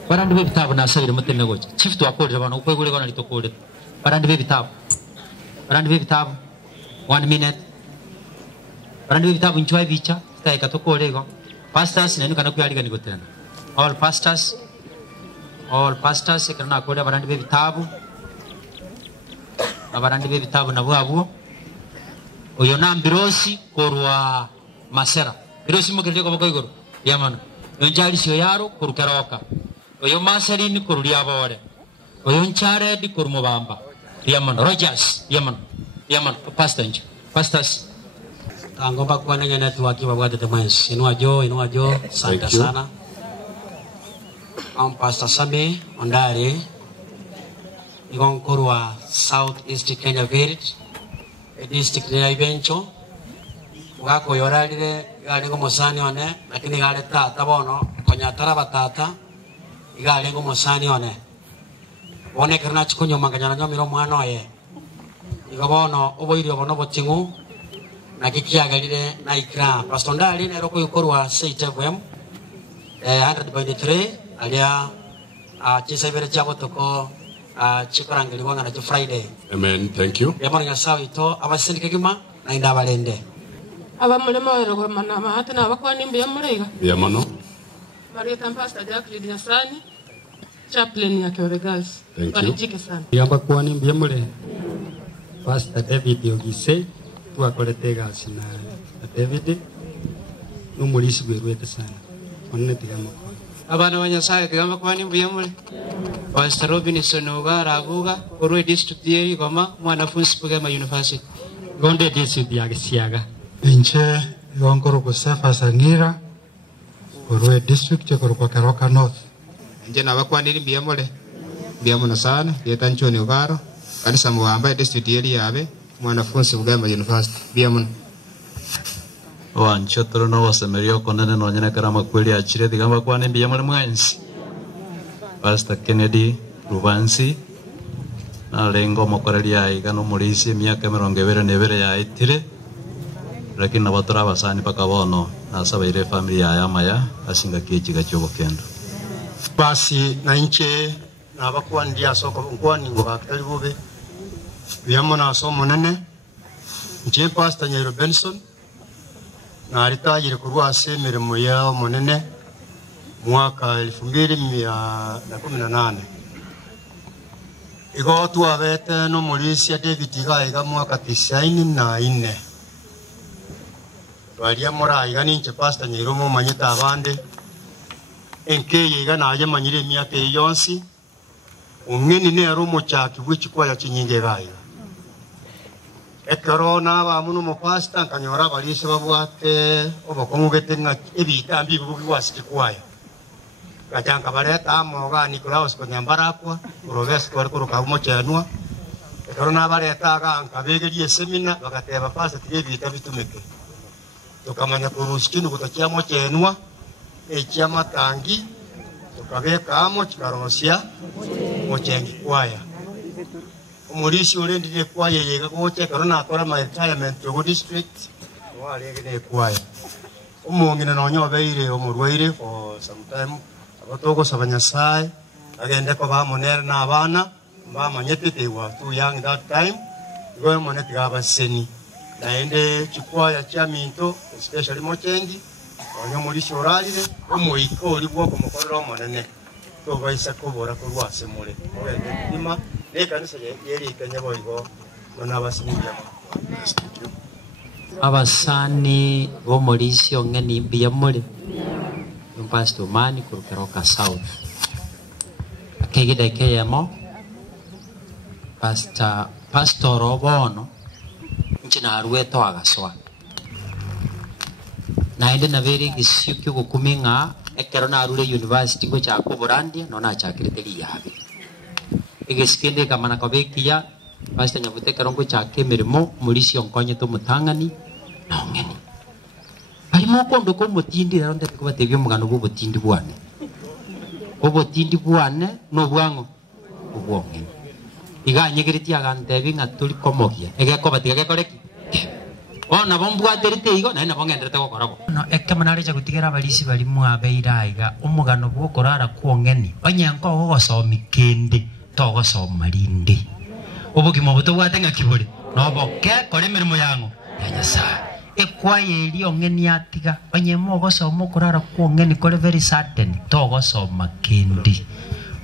barandi be bitabu na sabire mutene gocha chief to akorera bana ukwe gure gona litokore barandi be bitabu 1 minute barandi be bitabu nchwa bicha taika tokore go pastors nenu kana kuyaliga ni gotena all pastors kana akorera barandi be bitabu abarandi be bitabu na bwabo oyo nambirosi korwa masera birosi mukirije ko bokoigoro yamana yonjali sio yaro kurukeroka oyo maseri ni kururi abore oyo nchare di kurumubamba yamana Rogers yamana pastors tangomba kwa nanya na tuwaki babwa tete mwensi inua jo asante sana pastor Sami Ondari igonkorwa South East Kenya Village district ya Ibencho ngako yoralire galengo mosani one lakini gale tata bono konyatara batata igalengo mosani one one kerna chikunyo manganya nyo miro mwana oye igabono oboirio bono botingu nakikiagalire na ikra pastor Ndali na roko yukorwa CTFM 100.3 alia chisebere chabo toko chikorangeli wanga na Friday. Amen. Thank you. Yamana nyasawi to abasindike gima na inda balende. Aba mulema wero kwa manama hata na bakwani mbiya mulega. Yamano. Maria Pastor Jacqueline Nyasani chaplain ya Kyore Girls. Thank you. Barijike sana. Yamba kwani mbiya mule. Pastor David Ogise tuakolete gasi na David numulisi gwerwete sana. Onne tigamo. Abana banyasaye tigamba kwani mbiya mule. Pastor Robinson Rabuga Korwe district yeri kama mwanafunzi Bugema University. Gonde district ya Kisiaga. Inche yongoro kusefa sangira Korwe district kwa Karoka North. Inche na bakwani mbiya muna sana yeta nchoni ugaro kanisa muwamba district yeri yabe mwanafunzi Bugema University mbiya muna. Wanchotoro no wasemerio konene no nyene karama kweli achire tigamba kwani mbiya mule mwensi. Pastor Kennedy Rubansi na lengo mokoreria igano mulisi miaka 22 ya itire lakini nabatora basani paka bono nasaba ile familia ya maya asinga kichiga cyobo kendo basi na inche na bakwandi asoko nkwani ngo bakali bobe biyamona asomo nene inche Pastor Nyairo Benson na aritagire kurwa asemirimo ya monene mwaka 2018 igo tuabete no mulisia David Gaiga mwaka 94 walia moraiga ninche Pastor Nyairo mo manyita abande enke yiga naje manyire myaka yonsi umweni ne arumo chaki bwichikwaya chinyinge gaiga ekorona ba muno mo pastor kanyora balise babwate obokongugete nga ebitambi bubwasike kwaya Kajanga bareta moga Nikolaus Konyambarakwa Proves Korko Mochenwa Corona bareta ga kabegeri semina bagateba pasa tibita bitumeke tukamanya kurushikinu kutakia Mochenwa ekiama tangi tukabeka amo chikarosia Mochengi kwaya umurishi urendire kwaya yega koche Corona akora my retirement to district walege ne kwaya umongina nonyo beire omurwaire for some time Otoko sabanyasai agende ko ba monera na abana ba manyete tewa too young that time go monete gaba seni naende chikwaya cha minto especially Mochengi onyo muri shoralire omoiko ori bwo komokorero monene to baisa kobora ko rwase mure ogende ndima ne kanisa yeri Kenya boigo nona basinja abasani bo muri sio ngeni biya muri Pastor Mani Kurukeroka South. Akegida keyemo Pastor Obono nchina arweto agaswa. Naende na veri gisiukyo kukuminga ekero na arule university go cha kuburandia nona chakirete yabe. Egesikende kama nakobekia Pastor Nyabute karongo cha kemirimo muri sio nkonye to mutangani na ongeni. Alimo kondo ko mutindi ronde ko batebyo mugano bo butindi bwane. Obutindi bwane no bwango ubwonge. Iga nyegiriti agante binga tuli komogia. Ege ko batiga koreki. ona bombwaterite igo na bongenderete gokorabo no ekemanare cha gutigera balisi bali mwabeira iga omugano bwokorara kuongeni onyanko gogosomi kende togosoma rinde obogimo buto bwatenga kibore no boke kore mirimo yango ya Nyasaye ekwayeri ongeni atiga onyemo gosoma okorara kuongeni kore very certain togosoma kende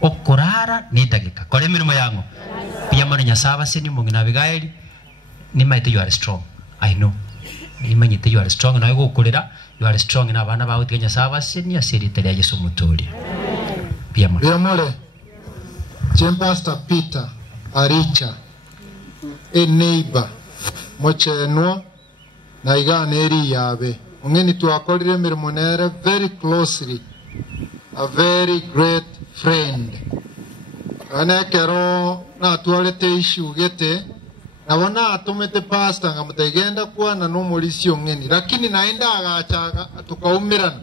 okorara ni dagika kore mirimo yango pia mwana Nyasaye seni mungina Abigail ni maite you are strong. I know. Nimanyite you are strong na go kulira you are strong na bana ba utigenya saba senia serite ya Yesu mutori. Pia mole. Pastor Peter Aricha a neighbor mochenwa na igane eri yabe. Ongeni tu akorire mirmonere very closely. A very great friend. Ane kero na tualete issue gete nabona atumete pastor ngamutegenda kwana no mulisi ongeni lakini naenda agachaga tukaumirana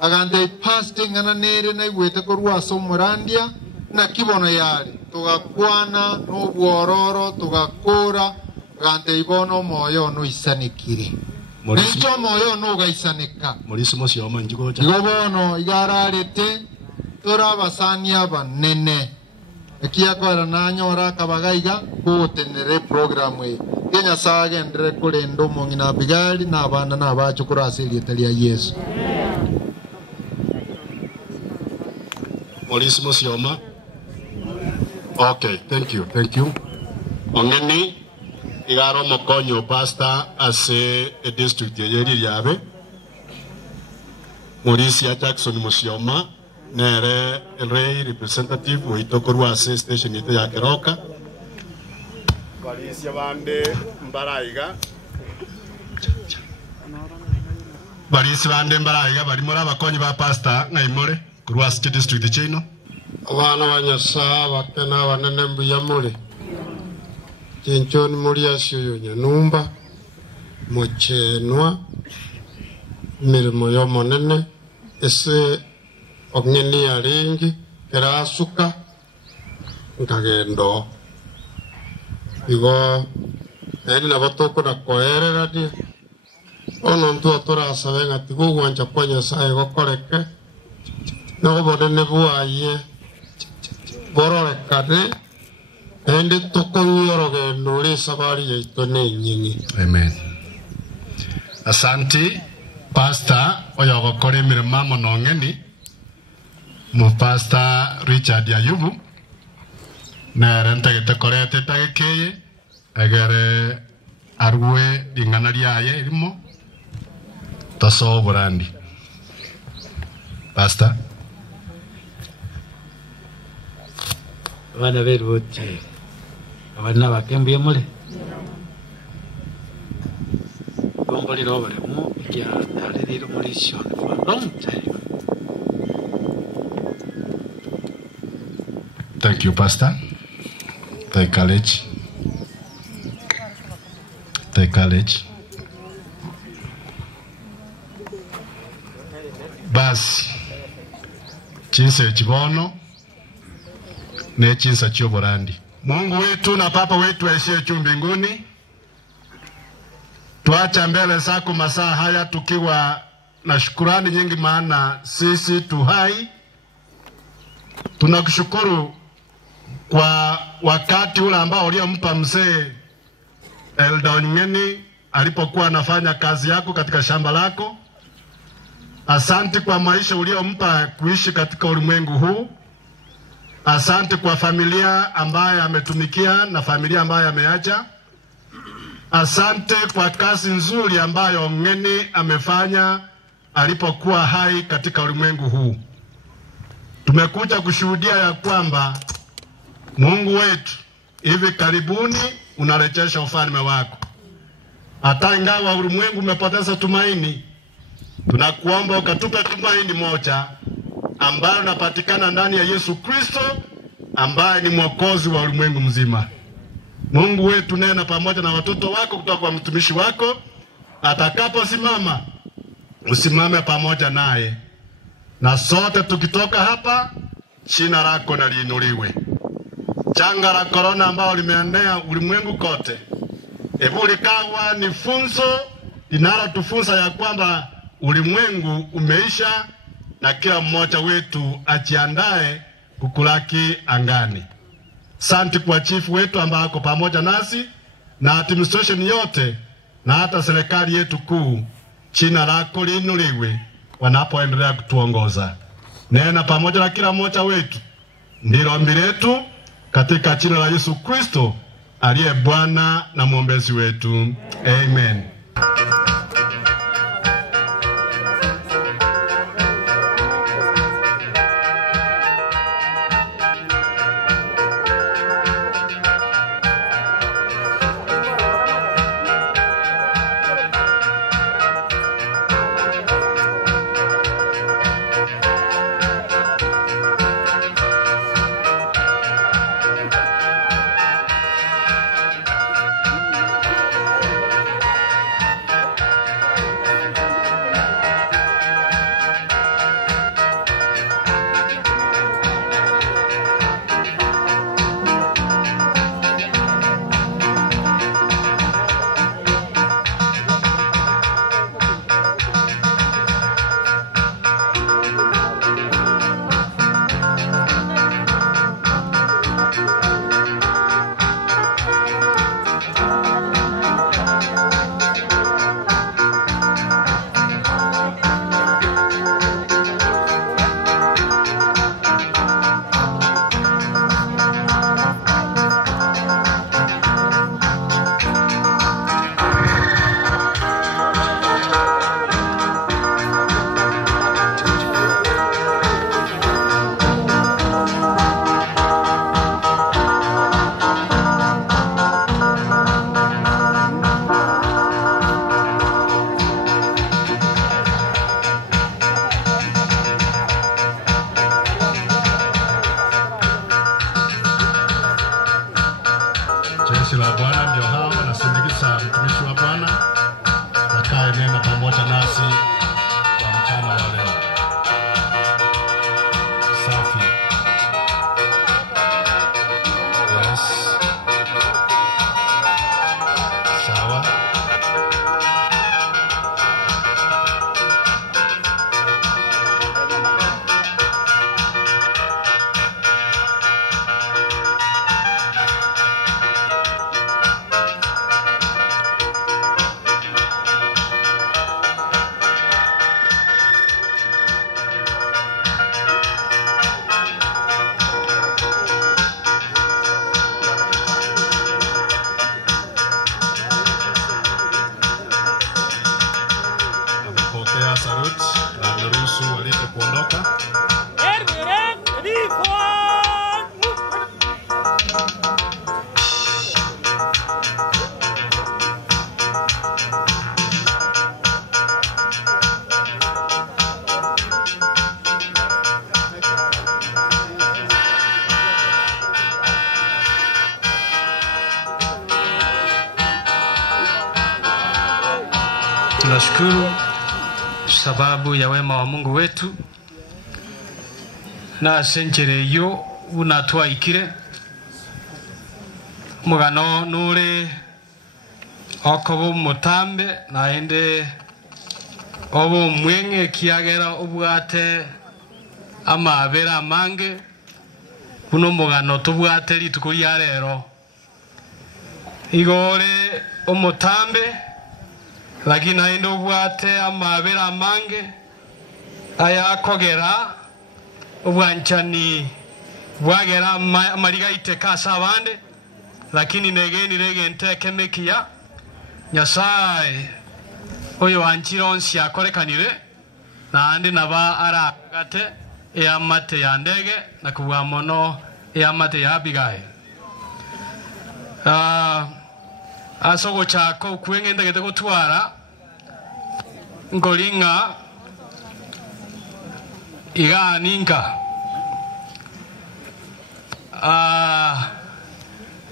agande pastor ngana nere na igwete ko rwaso murandia na kibono yari tugakwana no bwororo tugakora gande ibono moyo no isanikire nicho moyo no gaisanika mulisi mosi omanjigo cha igobono igararete turabasania banene Kia kwa na nyora kabagaiga kutenere programu hii. Kenya sage ndere kule ndomo ngina Abigail na abana na abacho kura asili etalia Yesu. Polisi Mosioma. Okay, thank you. Ongeni igaro mokonyo pastor ase district yeri yabe. Polisi ya Jackson Mosioma. Nere el representative oitokorwa station ite ya Keroka balisi bande mbaraiga bali mora bakonyi ba pastor ngaimore kurwa city district chino abana banyasa bakena banene mbuyamure chenchoni muri asyo nyanumba mochenwa mirimo yo monene ese ongeni aringi kerasuka nkagendo igo eni nabatoko na koerera di ono ntu aturasa venga tigo gwanja kwa Nyasaye gokoreke no bonene buaye bororekane ende tokonyoroge nuri sabari yaito ne nyingi. Amen. Asante pastor oyo gokore mirimo monongeni mu pastor Richard Ayubu na rentagete korete tagekeye agere arwe dingana liaye irimo taso burandi pastor bana beruti abana bakembiye mule bomboli robere mu ya dale diro mulisho for a long time. Thank you, Pastor. Take college. Basi chinse chibono ne chinsa chio borandi. Mungu wetu na Papa wetu aishie juu mbinguni, tuacha mbele zako masaa haya tukiwa na shukurani nyingi, maana sisi tu hai. Tunakushukuru kwa wakati ule ambao uliompa mzee Eldonyeni alipokuwa anafanya kazi yako katika shamba lako. Asante kwa maisha uliompa kuishi katika ulimwengu huu. Asante kwa familia ambayo ametumikia na familia ambayo ameacha. Asante kwa kazi nzuri ambayo Ngeni amefanya alipokuwa hai katika ulimwengu huu. Tumekuja kushuhudia ya kwamba Mungu wetu hivi karibuni unarejesha ufalme wako. Hata ingawa ulimwengu umepoteza tumaini, tunakuomba ukatupe tumaini moja ambalo linapatikana ndani ya Yesu Kristo ambaye ni mwokozi wa ulimwengu mzima. Mungu wetu, nena pamoja na watoto wako kutoka kwa mtumishi wako, atakaposimama usimame pamoja naye, na sote tukitoka hapa jina lako na liinuliwe. Janga la corona ambao limeenea ulimwengu kote Ebuli kawa ni funzo linalotufunza ya kwamba ulimwengu umeisha na kila mmoja wetu ajiandae kukulaki angani. Asante kwa chifu wetu ambaye ako pamoja nasi na administration yote na hata serikali yetu kuu. Jina lako liinuliwe wanapoendelea kutuongoza. Nena pamoja na kila mmoja wetu. Ndilo ombi letu katika jina la Yesu Kristo aliye Bwana na mwombezi wetu. Amen. Jeshi la Bwana ndio hao wanasindikiza mtumishi wa Bwana atakaye nena pamoja nasi kwa mchana wa leo. Safi. Yes. Sawa. Pokea saluti na naruhusu walete kuondoka. Tunashukuru sababu ya wema wa Mungu wetu na senjere yo unatwa ikire mugano nure okobo mutambe na ende obo mwenge kiagera obwate amabera mange kuno mugano tubwate litukuri arero igore omutambe lakini aindo bwate amabera mange aya kogera ubwanchani bwagera amariga iteka sabande lakini negeni regente kemekia Nyasaye oyo anchironsi akorekanire na andi naba aragate eyamate ya ndege na kubwa mono eyamate ya Abigail asogo chako kwengenda gete gutwara ngolinga iganinka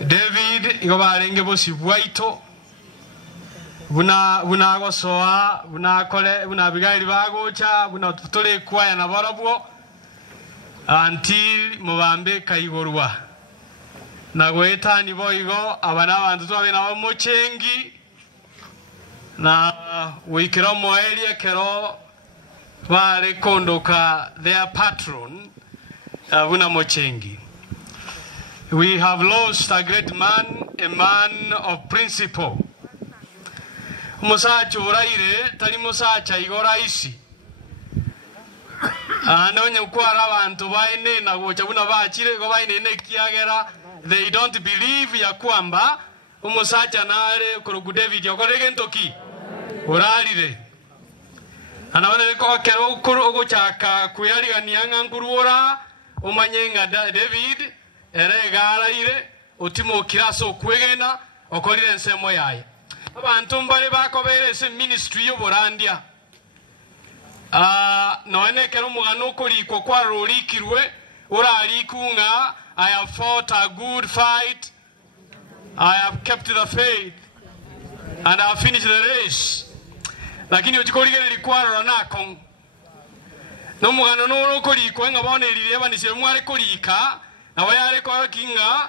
David igobarenge bosi bwaito buna gosoa buna kole buna Abigail bagocha buna tutole kwaya na barabwo until mubambe kaigorwa na gwetani boigo abana abantu twabe na mochengi na wikira moelia kero vale kondoka their patron Buna Mochengi. We have lost a great man, a man of principle. Musacha uraire tali musacha igoraisi. Anonya ukwara abantu baine na gocha buna bachire go baine ne kiagera. They don't believe ya kwamba umusacha nare kurugu David yokorege ntoki. Urarire. Anabane ko kero kuru gochaka kuyaliga nianga nkuruora umanyenga David eregara ile utimo kiraso kwegena okorire nsemo yaye. Abantu mbali bakobere se ministry y'oburandia. Noene kero mugano koliko kwa rolikirwe uralikunga. I have fought a good fight. I have kept the faith and I have finished the race. Lakini uchikorigere likwaro nako. No mugano no koliko nga bone lireba ni semware kolika na wayare kwa kinga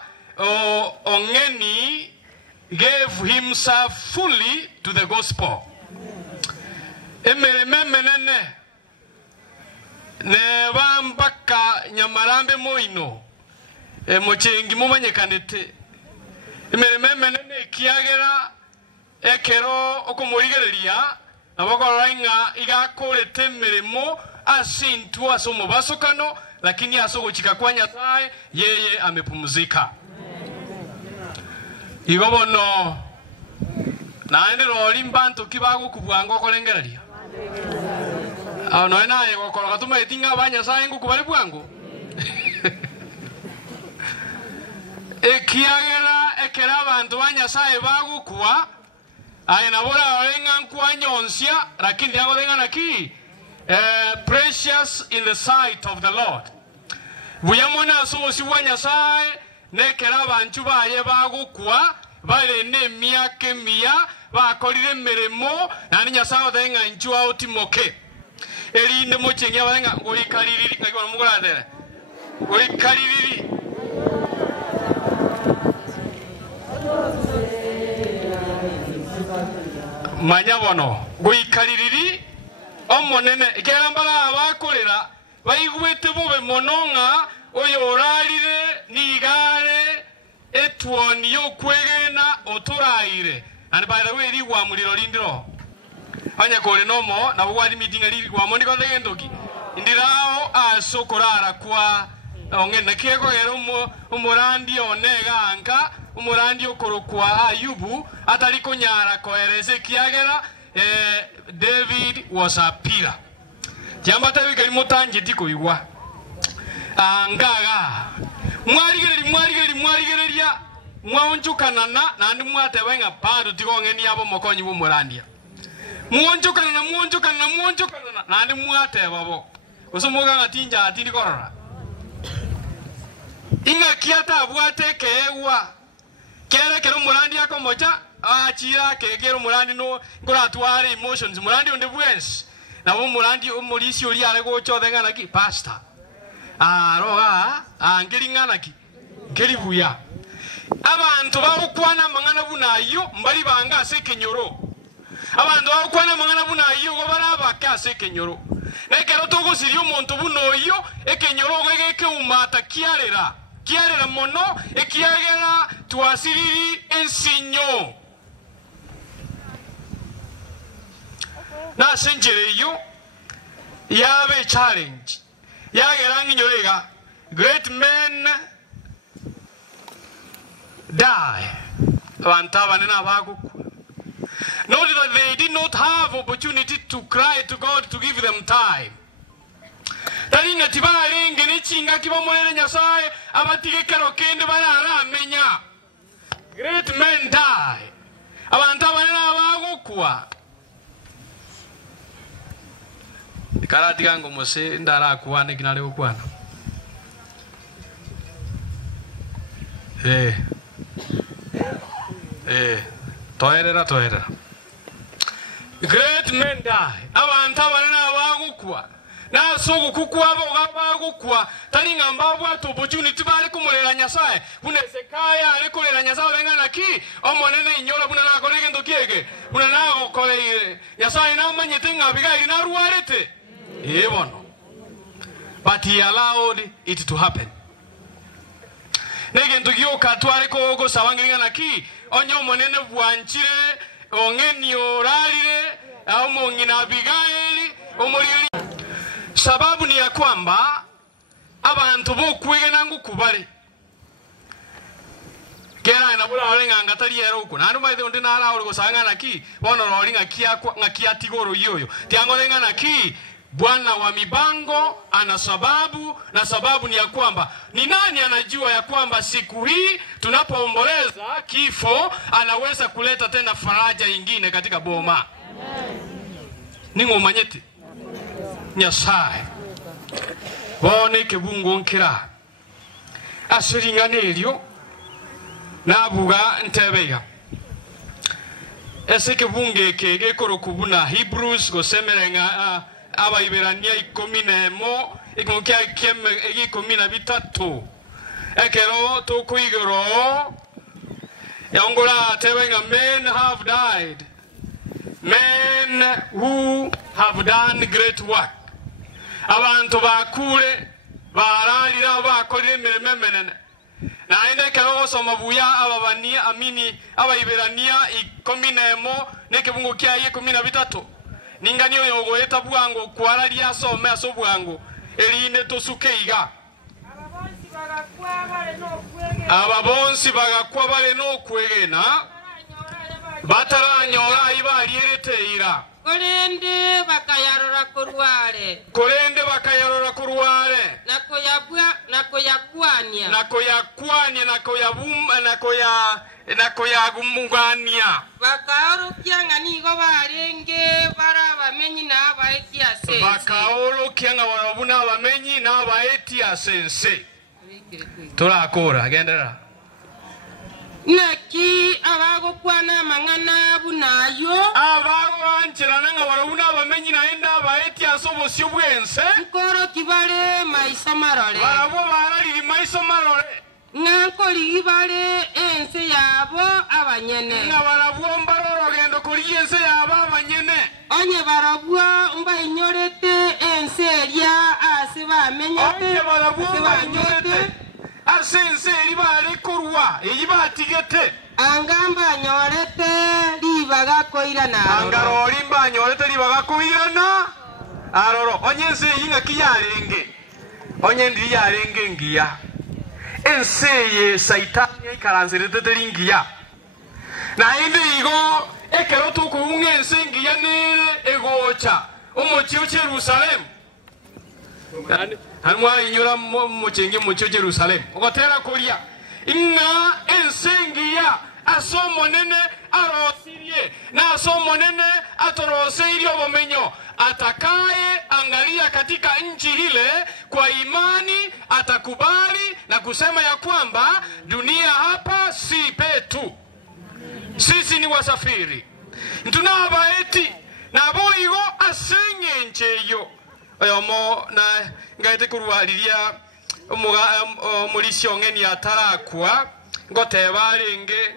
ongeni gave himself fully to the gospel. Emeremenene ne bambaka nyamarambe moino Mochengi mumanyekanete emeremenene kiagera ekero okumurigereria abakoroinga igakorete emeremo asintu asomo basokano lakini asogochika kwa Nyasaye yeye amepumzika. Igobono naende roli mbantu kibago kubwango okolengereria no naye gokoroga tumetinga abanyasaye ngukubali bwango ekiagera ekera abantu banyasaye bagukwa ayina bora olenga nkwa nyonsia lakini yagolenga naki precious in the sight of the Lord. Buyamona sosi wanyasaye nekera abantu baye bagukwa bale ne myake miya bakolire meremo nani Nyasaye odenga nchwa otimoke erinde Mochengi abadenga ngolikaliriri ngiko mugolade ngolikaliriri manyabono ngolikaliriri omonene ikambala abakolera bayigwete bobe mononga oyo oralire nigare etwoni yokwegena oturaire and by the way liwa muliro lindiro anya kole nomo na bwali meeting ali kwa mondiko ndegendoki indirao asokorara kwa ongena kiego gero umurandi onega anka umurandi okorokwa Ayubu ataliko nyara koereze kiagera David was a pillar. Jambata wikali mutangi tiko iwa angaga mwarigereria mwaonchukanana nandi mwatebenga pado tikongeni abo mokonyi bumurandia muonchukanana nandi mwatebabo osomoga ngatinja atindi korora inga kiata bwate kewa kere kero murandia komocha achira kegero murandi no ngoratware emotions murandi onde bwens na bo murandi umulisi oli ale gochodhenga naki pastor roga angelinga naki ngelibuya abantu bakwana mangana bunayo mbali banga asekenyoro abantu bakwana mangana bunayo go baraba kasekenyoro nekero togo sirio monto bunoyo ekenyoro gegeke umata kiarera mono ekiagera tuasiriri ensinyo na senjere yo yabe challenge yagerangi nyorega great men die abantaba nena baguku not that they did not have opportunity to cry to God to give them time talinga tibale ngene chinga kibamwele Nyasaye abatige kero kende barara amenya great men die abantaba nena bagukwa karati kango mose ndara kuwane kinale ukwana toerera great men die abantu abanana bagukwa na sogo kukwabo gukwa tali ngamba bwatu opportunity bali kumulera nyasaye bunesekaya ali kulera nyasaye bengana ki omonene inyola buna na kolege ndokiege buna na okole nyasaye na manyete ngabiga ina ruarete bono but he allowed it to happen nege ndogioka twale ko sawangirana ki onyo monene bwanchire ongeni oralire au mongina bigaeli omuliri. Sababu ni ya kwamba abantu bokwege nangu kubale kera na bula olenga ngatali yero uko nandu maithe undi nara uri gusangana ki bono rolinga kiakwa ngakiatigoro yoyo tiango lenga na ki Bwana wa mibango ana sababu, na sababu ni ya kwamba ni nani anajua ya kwamba siku hii tunapoomboleza kifo anaweza kuleta tena faraja ingine katika boma. Ningo manyete Nyasaye bone kebungo nkira asiringanelyo nabuga ntebega ese kebunge kege korokubuna Hebrews gosemerenga abayiberania 11 ikokia keme 13 ekero tokuigoro yongola tebenga men have died, men who have done great work. Abantu bakure baralira bakolire emirimo emenene naende kero soma buya ababania amini abayiberania 11 nekebungo kya 13 ninganiyo yogoeta bwango kwaralia asome asobwango erinde tosukeiga ababonsi bagakwa bale no kwegena bataranyora ibaliereteira Korende bakayarora kurware nakoyagumugania bakaorokia nganigo barenge barabamenyi n'abaetiase bakaorokia ngabona abamenyi n'abaetiase turakora gendera naki abagokwana mangana bunayo abawanchirana ngabarabuna abamenyi naenda abaetiase obosyo bwense nkoro kibale maisa marore barabo barali maisa marore ngankoli ibale ense yabo abanyene ngabarabwo mbaroro gendo kuri ense yabo abanyene onye barabwa mba inyorete ense eria ase bamenyete onye barabwo mba inyorete asense eri bale kurwa eyi batigete angamba nyorete libaga koirana angarori mba nyorete libaga koirana aroro onye ense yinga kiyarenge onye ndi yarenge ngiya enseye saitani ikaranzirete telingiya na inde igo ekero tukunge ensengiya ne egocha omochio Jerusalem hanwa inyura mochenge mochio Jerusalem ogotera kulia inga ensengiya asomo nene arosirie na asomo nene atoroseirio bomenyo atakaye angalia katika nchi hile kwa imani atakubali na kusema ya kwamba dunia hapa si petu, sisi ni wasafiri tunabaeti na boigo asenye ncheyo oyomo na ngaite kurwaliria omulisi ongeni atarakwa ngotebarenge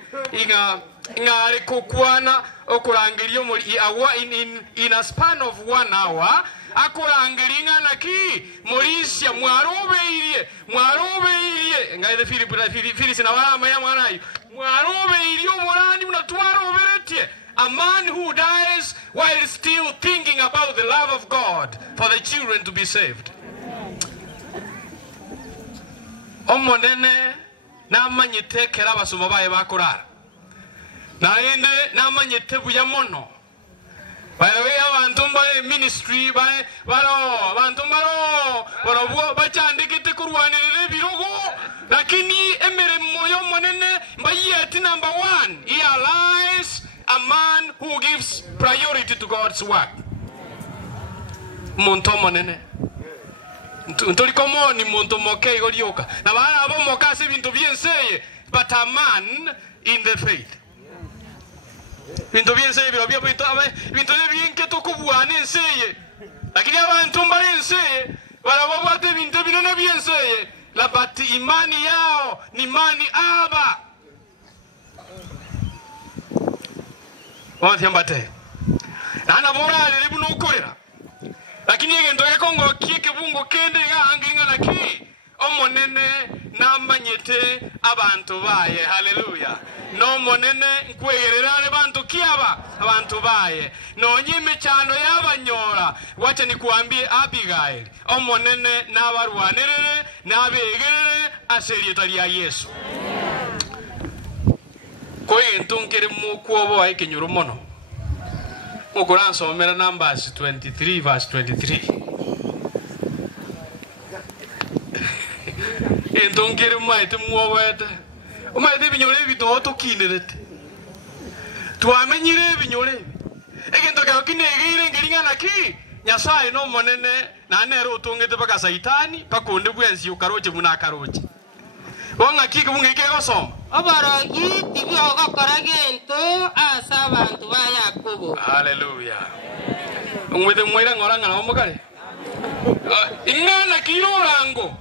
ingare kukwana okurangiria omuli awa in a span of 1 hour akurangiringa naki mulisia mwarubeirie ngaide Filisi na wala ya mwanayo mwarubeirie omulani munatwaroberetie. A man who dies while still thinking about the love of God for the children to be saved. Omonene namanyite kera basoma baye bakorara naende namanyite buya mono bawe abantu mbale ministry bae abantu baro bachandikite kurwanirira birogo lakini emirimo yo monene mbayeti number 1 he allies a man who gives priority to God's work. Muntu monene ntoli komoni muntu moke igolioka na bana abo mokase bintu byenseye, but a man in the faith bintu byenseye biro bintu bien ke tokubwane enseye lakini abantu mbale enseye barababwate bintu binene byenseye labati imani yao ni imani aba watiambate nana morale libuno ukorera lakini egento ekongo kieke bungo kende ganginga naki omonene namanyete abantu baye haleluya no monene nkwegerera abantu kiaba abantu baye no nyime cyano yabanyora wacha nikuambie Abigail omonene nabarwanirere nabegerere aserieta lya Yesu koyento nkere mukuobo aikenyuro mono mukuransoomera Numbers 23 verse 23 entongere maite muowete umaite binyole bitoto kinerete twamenyire binyole egento ka kinegire ngiringa naki Nyasaye no monene na nero utongete baka saitani pakonde bwensi ukaroje munakaroje wanga kike bungeke gosoma oborogi tibi ogokora gento asa abantu ba Yakobo haleluya umwete mwira ngoranga na omukare ingana kirorango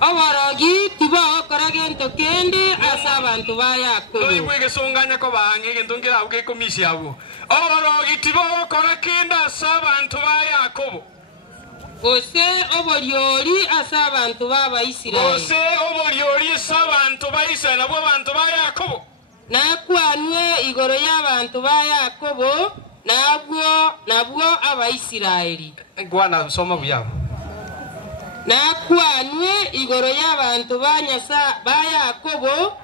oborogi tibi ogokora gento kende asa abantu ba Yakobo noibwege songanya ko bange gento ngira uke komisi abo oborogi tibi ogokora kende asa abantu ba Yakobo Ose oboriori asa abantu ba Isiraeli Ose oboriori asa abantu ba Isiraeli nabo abantu ba Yakobo nakwanwe igoro y'abantu ba Yakobo nabwo aba Isiraeli gwana soma buyabo nakwanwe igoro y'abantu ba Nyasa ba Yakobo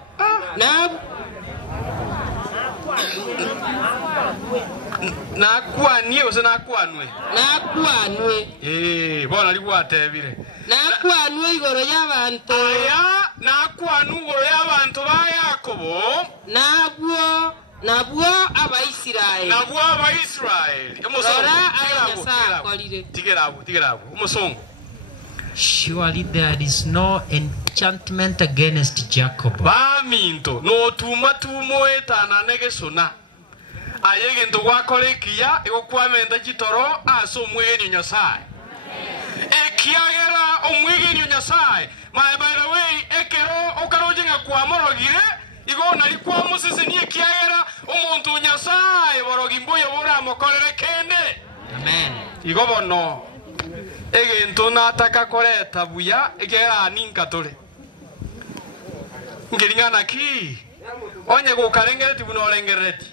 nakwanie ose nakwanwe bona ligwatebire nakwanwe igoro y'abantu aya nakwanu igoro y'abantu ba Yakobo nabwo aba Isiraeli tigerabu umusongo. Surely there is no enchantment against Jacob. Baminto no tuma tumo etana negesona ayege ndo wakolekia egokwamenda gitoro aso mwegeni Nyasaye ekiagera omwegeni Nyasaye my by the way ekero okarojenga kwa morogire igo nali kwa musese ni ekiagera omuntu Nyasaye borogimbo yobora mokorere kende amen igo bono egento nataka koreta buya egera ninkatore ngiringana ki onye gukarengereti bunorengereti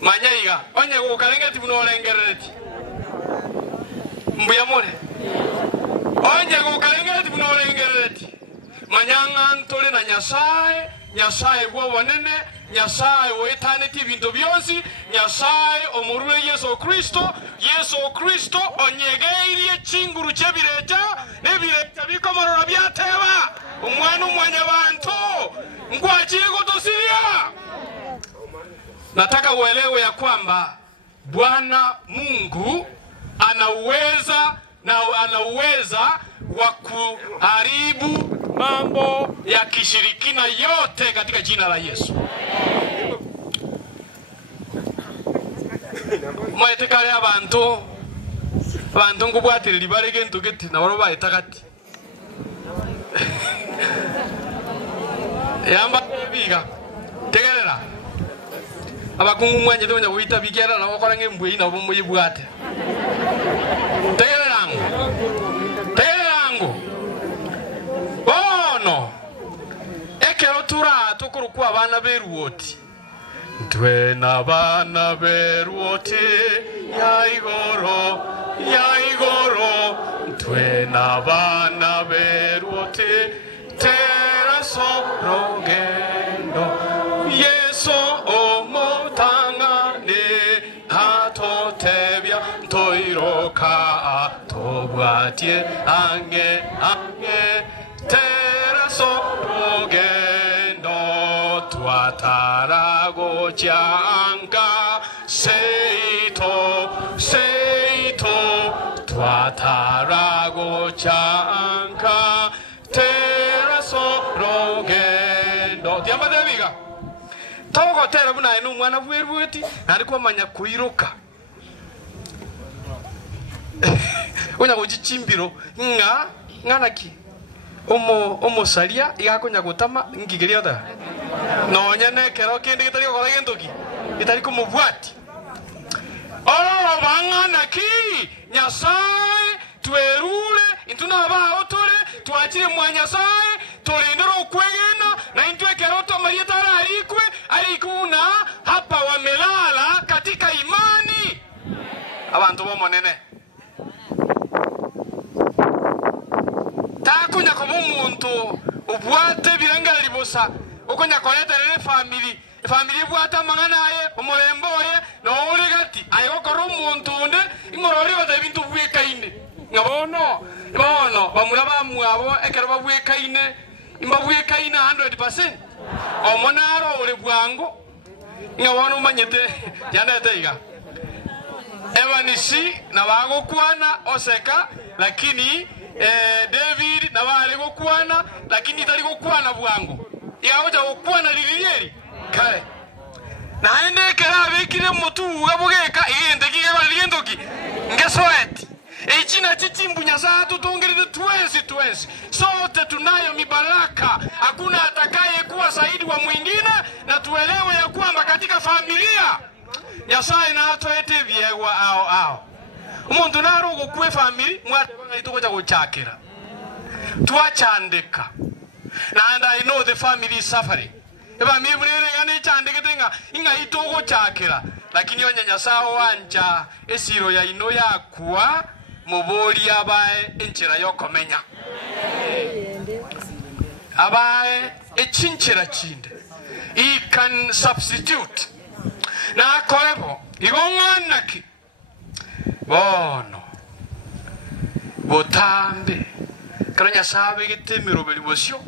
manyaiga onye gukarengereti bunorengereti mbuyamore onye gukarengereti bunorengereti manyanga ntole na Nyasaye gwo bonene Nyasaye wetaneti bintu byonsi Nyasaye omurule Yesu Kristo onyegeiriye chinguru chebireja nebireja bikomorora byateba umwana umwanya bantu ngwachiko tosiria. Nataka uelewe ya kwamba Bwana Mungu ana uweza wa kuharibu mambo ya kishirikina yote katika jina la Yesu. Maitekale abantu ngubwatire libarege ntugeti na baroba itakati yamba biga tegerera abakungu mwanye tonya buita bigera na bakora ngembwe ina bo muyibwate tegererango bono ekero tura tukuru kwa bana beruoti twe na bana beruoti yaigoro twe na bana beruoti tera sorogendo Yeso omotangane hatotebya toiroka tobwatie ange tera sorogendo twatarago changa seito twatarago changa tera sorogendo tiamba debiga togo tera buna inu mwana bwerweti ariko manya kuiruka onya gochichimbiro ng'anaki omo salia igakonya gotama ngigeria da nonya nekero kindi gitari gokora gentoki gitari kumubwati oro bang'anaki Nyasaye twerure intuna bao tore twachire mwa Nyasaye torindoro kwegena na intwe keroto Maria tararikwe alikuna hapa wamelala katika imani abantu bomonene takunya ko umuntu ubwate birangara libosa ukonya koleterere family bwata manganaye umuremboye no uri gati ayo koro umuntu nde ingorori bata bintu bwekaine ngabono bamura bamwabo ekero babwekaine imbabwekaine 100% omonaro uri bwango ngabono umanyete yandateiga Evanisi na bago kwana oseka lakini David na bali gokwana lakini tali gokwana bwango yaoja gokwana lilieri kale naende kera bekire mutu gabugeka igende kigego ligendoki ngesoet echina chichimbunya za tutongerede twensi sote tunayo mibaraka hakuna atakaye kuwa zaidi wa mwingine na tuelewe ya kwamba katika familia Nyasaye na atoete byegwa ao umuntu naro gukwe family mwatebanga itukoja guchakira twachandika and I know the family is suffering eba mibulere gane chandike tenga inga itugo chakira lakini onye Nyasaye wanja esiro ya ino yakwa muboli abae enchera yokomenya abae echinchera chinde he can substitute na korebo igong'anaki bono botambe karo Nyasaye gitemiro belibosio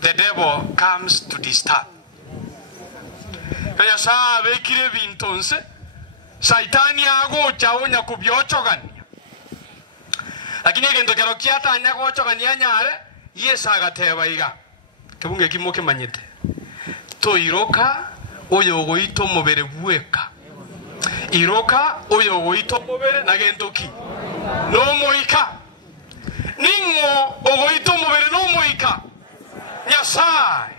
the devil comes to disturb karo Nyasaye kire bintonse saitani agocha onya kubyochogania lakini egento kero kiatanya gochogania nyare yesa agateba iga kibunge kimoke manyete toiroka oyo goito mobere bweka iroka oyo goito mobere na gentoki no moika ningo ogoito mobere no moika Nyasaye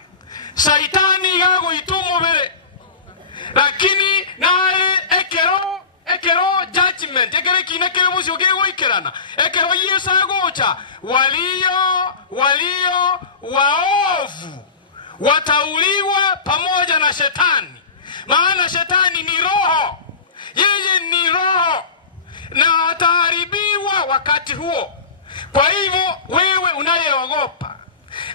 saitani gago ito mobere lakini nae ekero judgment ekere kina kero musyo kego ikerana ekero yesa gocha walio waovu watauliwa pamoja na shetani maana shetani ni roho yeye ni roho na ataharibiwa wakati huo kwa hivyo wewe unayeogopa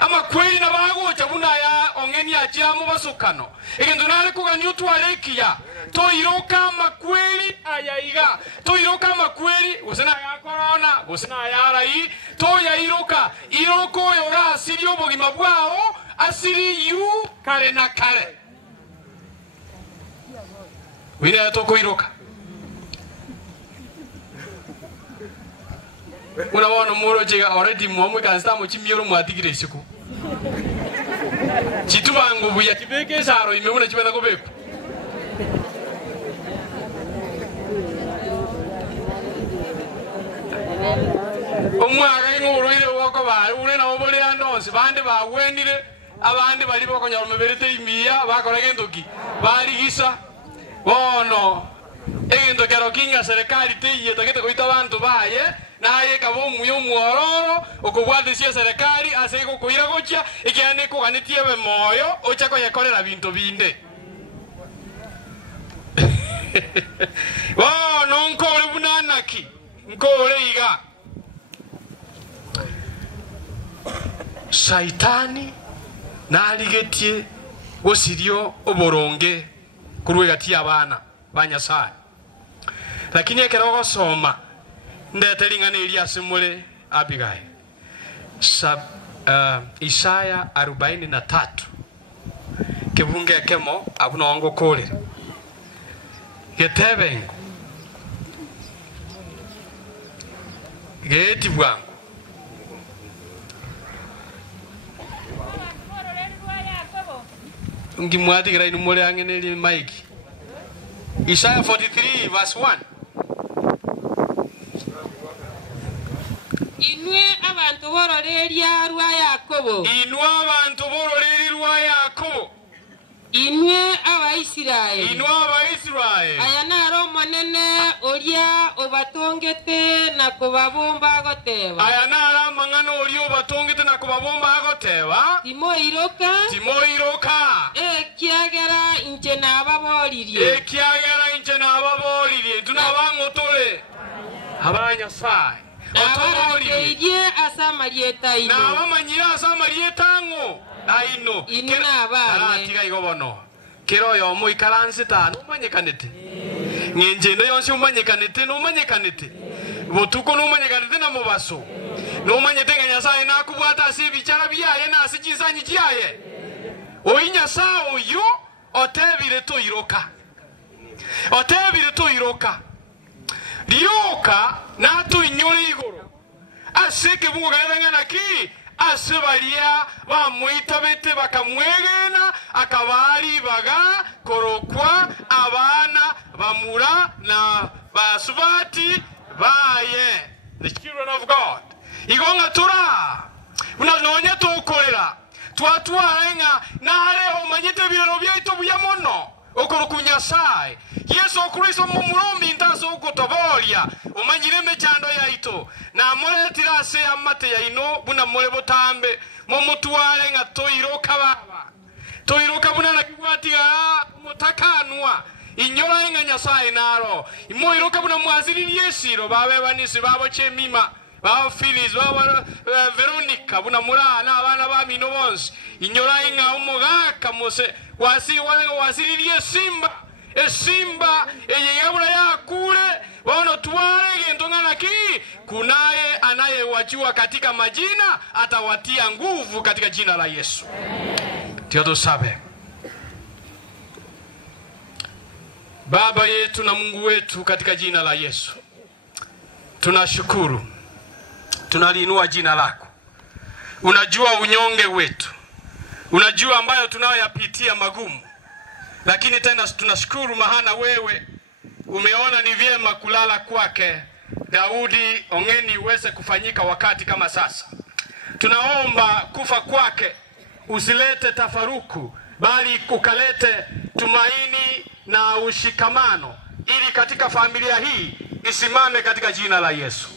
ama kweli na bagocha buna ya ongeni ajamu basukano egendo nale kuganyutu alekia toiroka makweli ayaiga toiroka makweli usena ya corona usena ya rai toya iroko yora asiri obogima bwao asiri yu kare na kare wina atoko iroka unaona moro jiga already muamwe kansta mu chimioro mwatigire siku chitubangu buya kibeke saro imebona kibana ko beku omwaga ngoroire woko ba ure na obole andonse bande bawendire abandi bali bakonya rumeberete imiya bakora gendoki barigisa bono egendo kero kinga serikali teiye takete koita abantu baye naye kabo muyo muororo okubwate sia serikali ase kokuira gocha ikiane kuganitie be moyo ocha ko yakorera bintu binde bono nkore bunanaki nkore iga saitani naligetie gosirio oboronge kurwegati abana banyasaye lakini ekero gosoma ndeteringane Elias mure Abigail Isaya 43 kibunge kemo abunongo kore getebe geti bwangu ngimwati gira inu mure angene Mike Isaiah 43 verse 1 Inwe abantu bororeria rwa Yakobo. Inwe abantu bororeria rwa Yakobo. Inwe Abaisiraeli. Inwe Abaisiraeli. Aya naro monene oria obatongete na kubabomba goteba. Aya nara mangano oria obatongete na kubabomba goteba. Timo iroka. Timo iroka. Kiagera inche na ababoririe. Kiagera inche na ababoririe. Tunabangotole. Abanya sai. Otoririe asamarieta ino. Na abamanyira asamarieta ngo. Aino. Inuna abane. Aratiga igobono. Kero yo mu ikaranse ta no manyekanete. Ngenjendo yonse umanyekanete no manyekanete. Botuko no manyekanete na mubaso. No manyetenge nyasaye na kubwata ase bicara biyaye na asikinsanyi kiyaye. Oinya sao yo otebire to iroka. Otebire to iroka. Rioka na to inyore igoro. Aseke bungo garanga ki asebalia bamuitabete bakamwegena akabari baga korokwa abana bamura na basubati baye. The children of God. Igonga tura. Unazonya tokolera. Twatwarenga na hale omanyete biro byaito buyamono. Okorokunya sai. Yesu Kristo mumurombi ntaso kutobolia. Umanyire mechando yaito. Na moletira se amate yaino buna mole botambe. Momutware nga toiroka baba. Toiroka buna nakigwatiga mutakanwa. Inyora nga nyasaye naro. Imoiroka buna mwaziri yesiro babe banisi babo chemima. Baba Phyllis, baba Veronica buna murana abana ba mino bonse. Inyora nga umugaka mose wasiririe simba. Simba eyeyabula yakule wano tuwale gendongana ki kunaye anayewajua katika majina atawatia nguvu katika jina la Yesu. Tiato sabe. Baba yetu na Mungu wetu katika jina la Yesu. Tunashukuru. Tunaliinua jina lako. Unajua unyonge wetu. Unajua ambayo tunayoyapitia magumu. Lakini tena tunashukuru mahana wewe umeona ni vyema kulala kwake Daudi ongeni uweze kufanyika wakati kama sasa. Tunaomba kufa kwake usilete tafaruku bali kukalete tumaini na ushikamano ili katika familia hii isimame katika jina la Yesu.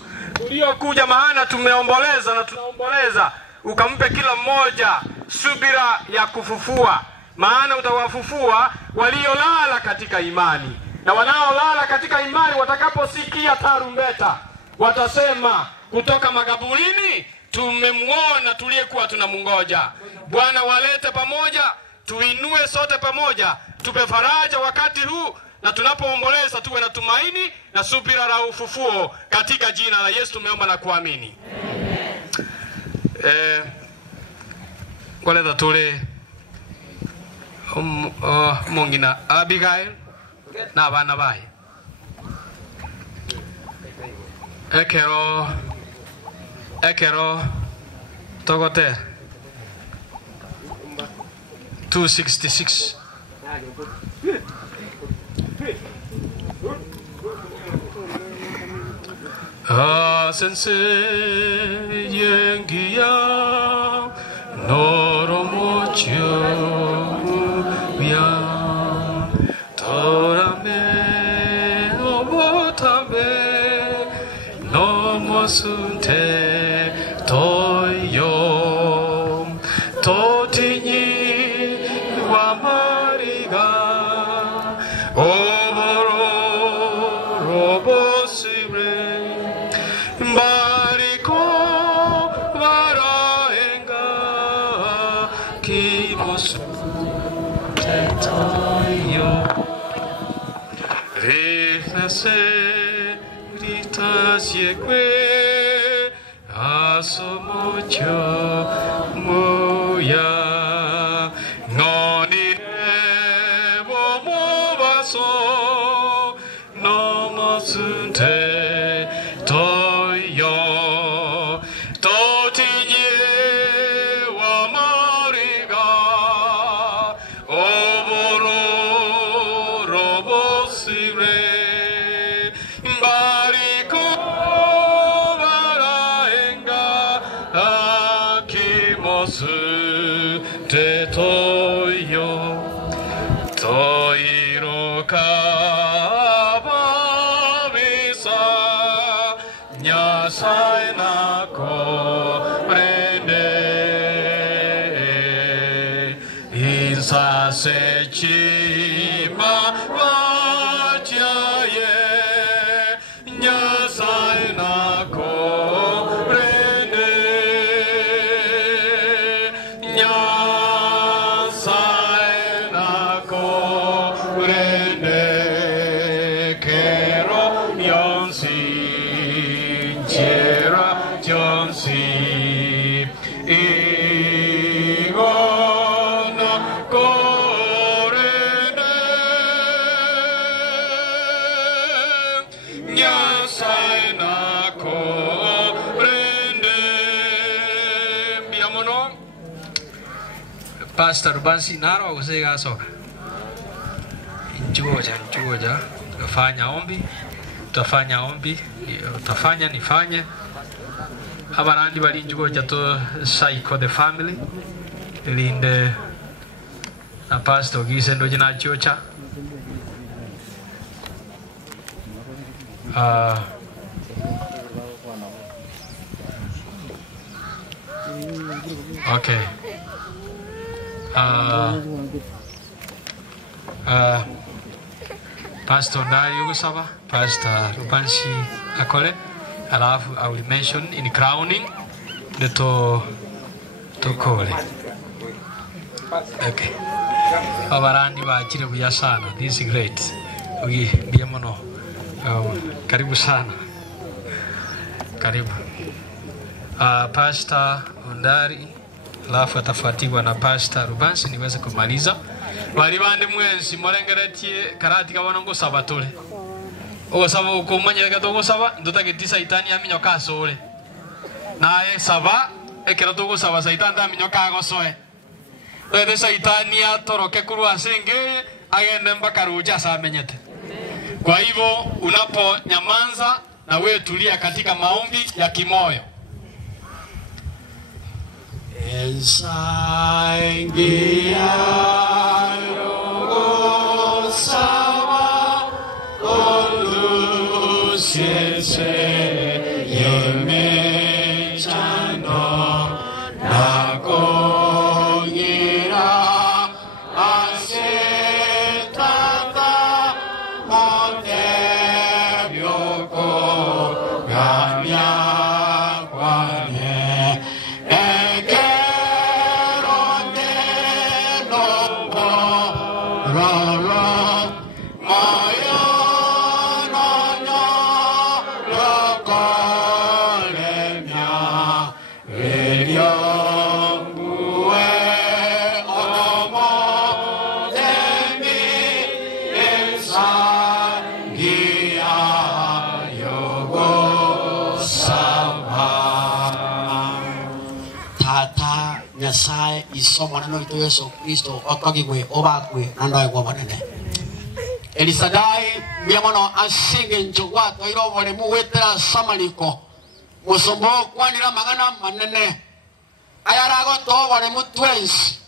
Uliokuja mahana tumeomboleza na tunaomboleza ukampe kila mmoja subira ya kufufua. Maana utawafufua waliolala katika imani. Na wanaolala katika imani watakaposikia tarumbeta watasema kutoka makaburini tumemuona tuliyekuwa tunamungoja. Bwana walete pamoja, tuinue sote pamoja, tupe faraja wakati huu na tunapoomboleza tuwe na tumaini na subira la ufufuo katika jina la Yesu tumeomba na kuamini. Koleta tule mongina Abigail na abana baye. Ekero togote 266 sense yengia noro mocho ya torame obotame no mosunte toyo totinyi wa mariga oboro robosire bariko varaenga kibosu tetoyo refase ritasiekwe asomocho moya noni momobaso nomosunte toyo totinye wa mariga oboro robosire bariko varaenga Nyasaye na comprende insase chima vachaye Nyasaye na comprende Nyasaye na comprende Kero yonsi Chera Jonsi Igona Korene Nyasai na Korende Biamono Pastor Bansi Naro Kusega Soka Njuoja Utafanya ombi utafanya nifanye abarandi bali njuoja to psycho the family ilinde na pastor gise ndo jina chocha okay Pastor Dario Gusaba, Pastor Rubansi Akole, alafu I will mention in crowning the to Kole. Okay. Abarandi wa chile buya sana. This is great. Ugi biamono. Karibu sana. Karibu. Pastor Ondari, alafu atafuatiwa na Pastor Rubansi niweze kumaliza. Wali bande mwensi morengeretie karati kabona ngo sabatole ogo saba ukomanya gato saba ndotageti saitani aminyo kasole nae saba ekerato go saba saitani aminyo kago soe ede saitani atoroke kuru asenge agende mbakaruja samenyete. Kwa hivyo unaponyamaza na wewe tulia katika maombi ya kimoyo. Ensaingia rogo sawa conducense yeme chano na kongira asetata motebioko gamya kwanye Nyasaye isomo neno lito Yesu Kristo otogigwe obakwe nandoe kwa banene Elisadai biamono asinge njogwa to iro bole muwetera samaliko musombo kwanira magana manene ayarago to bole mutwens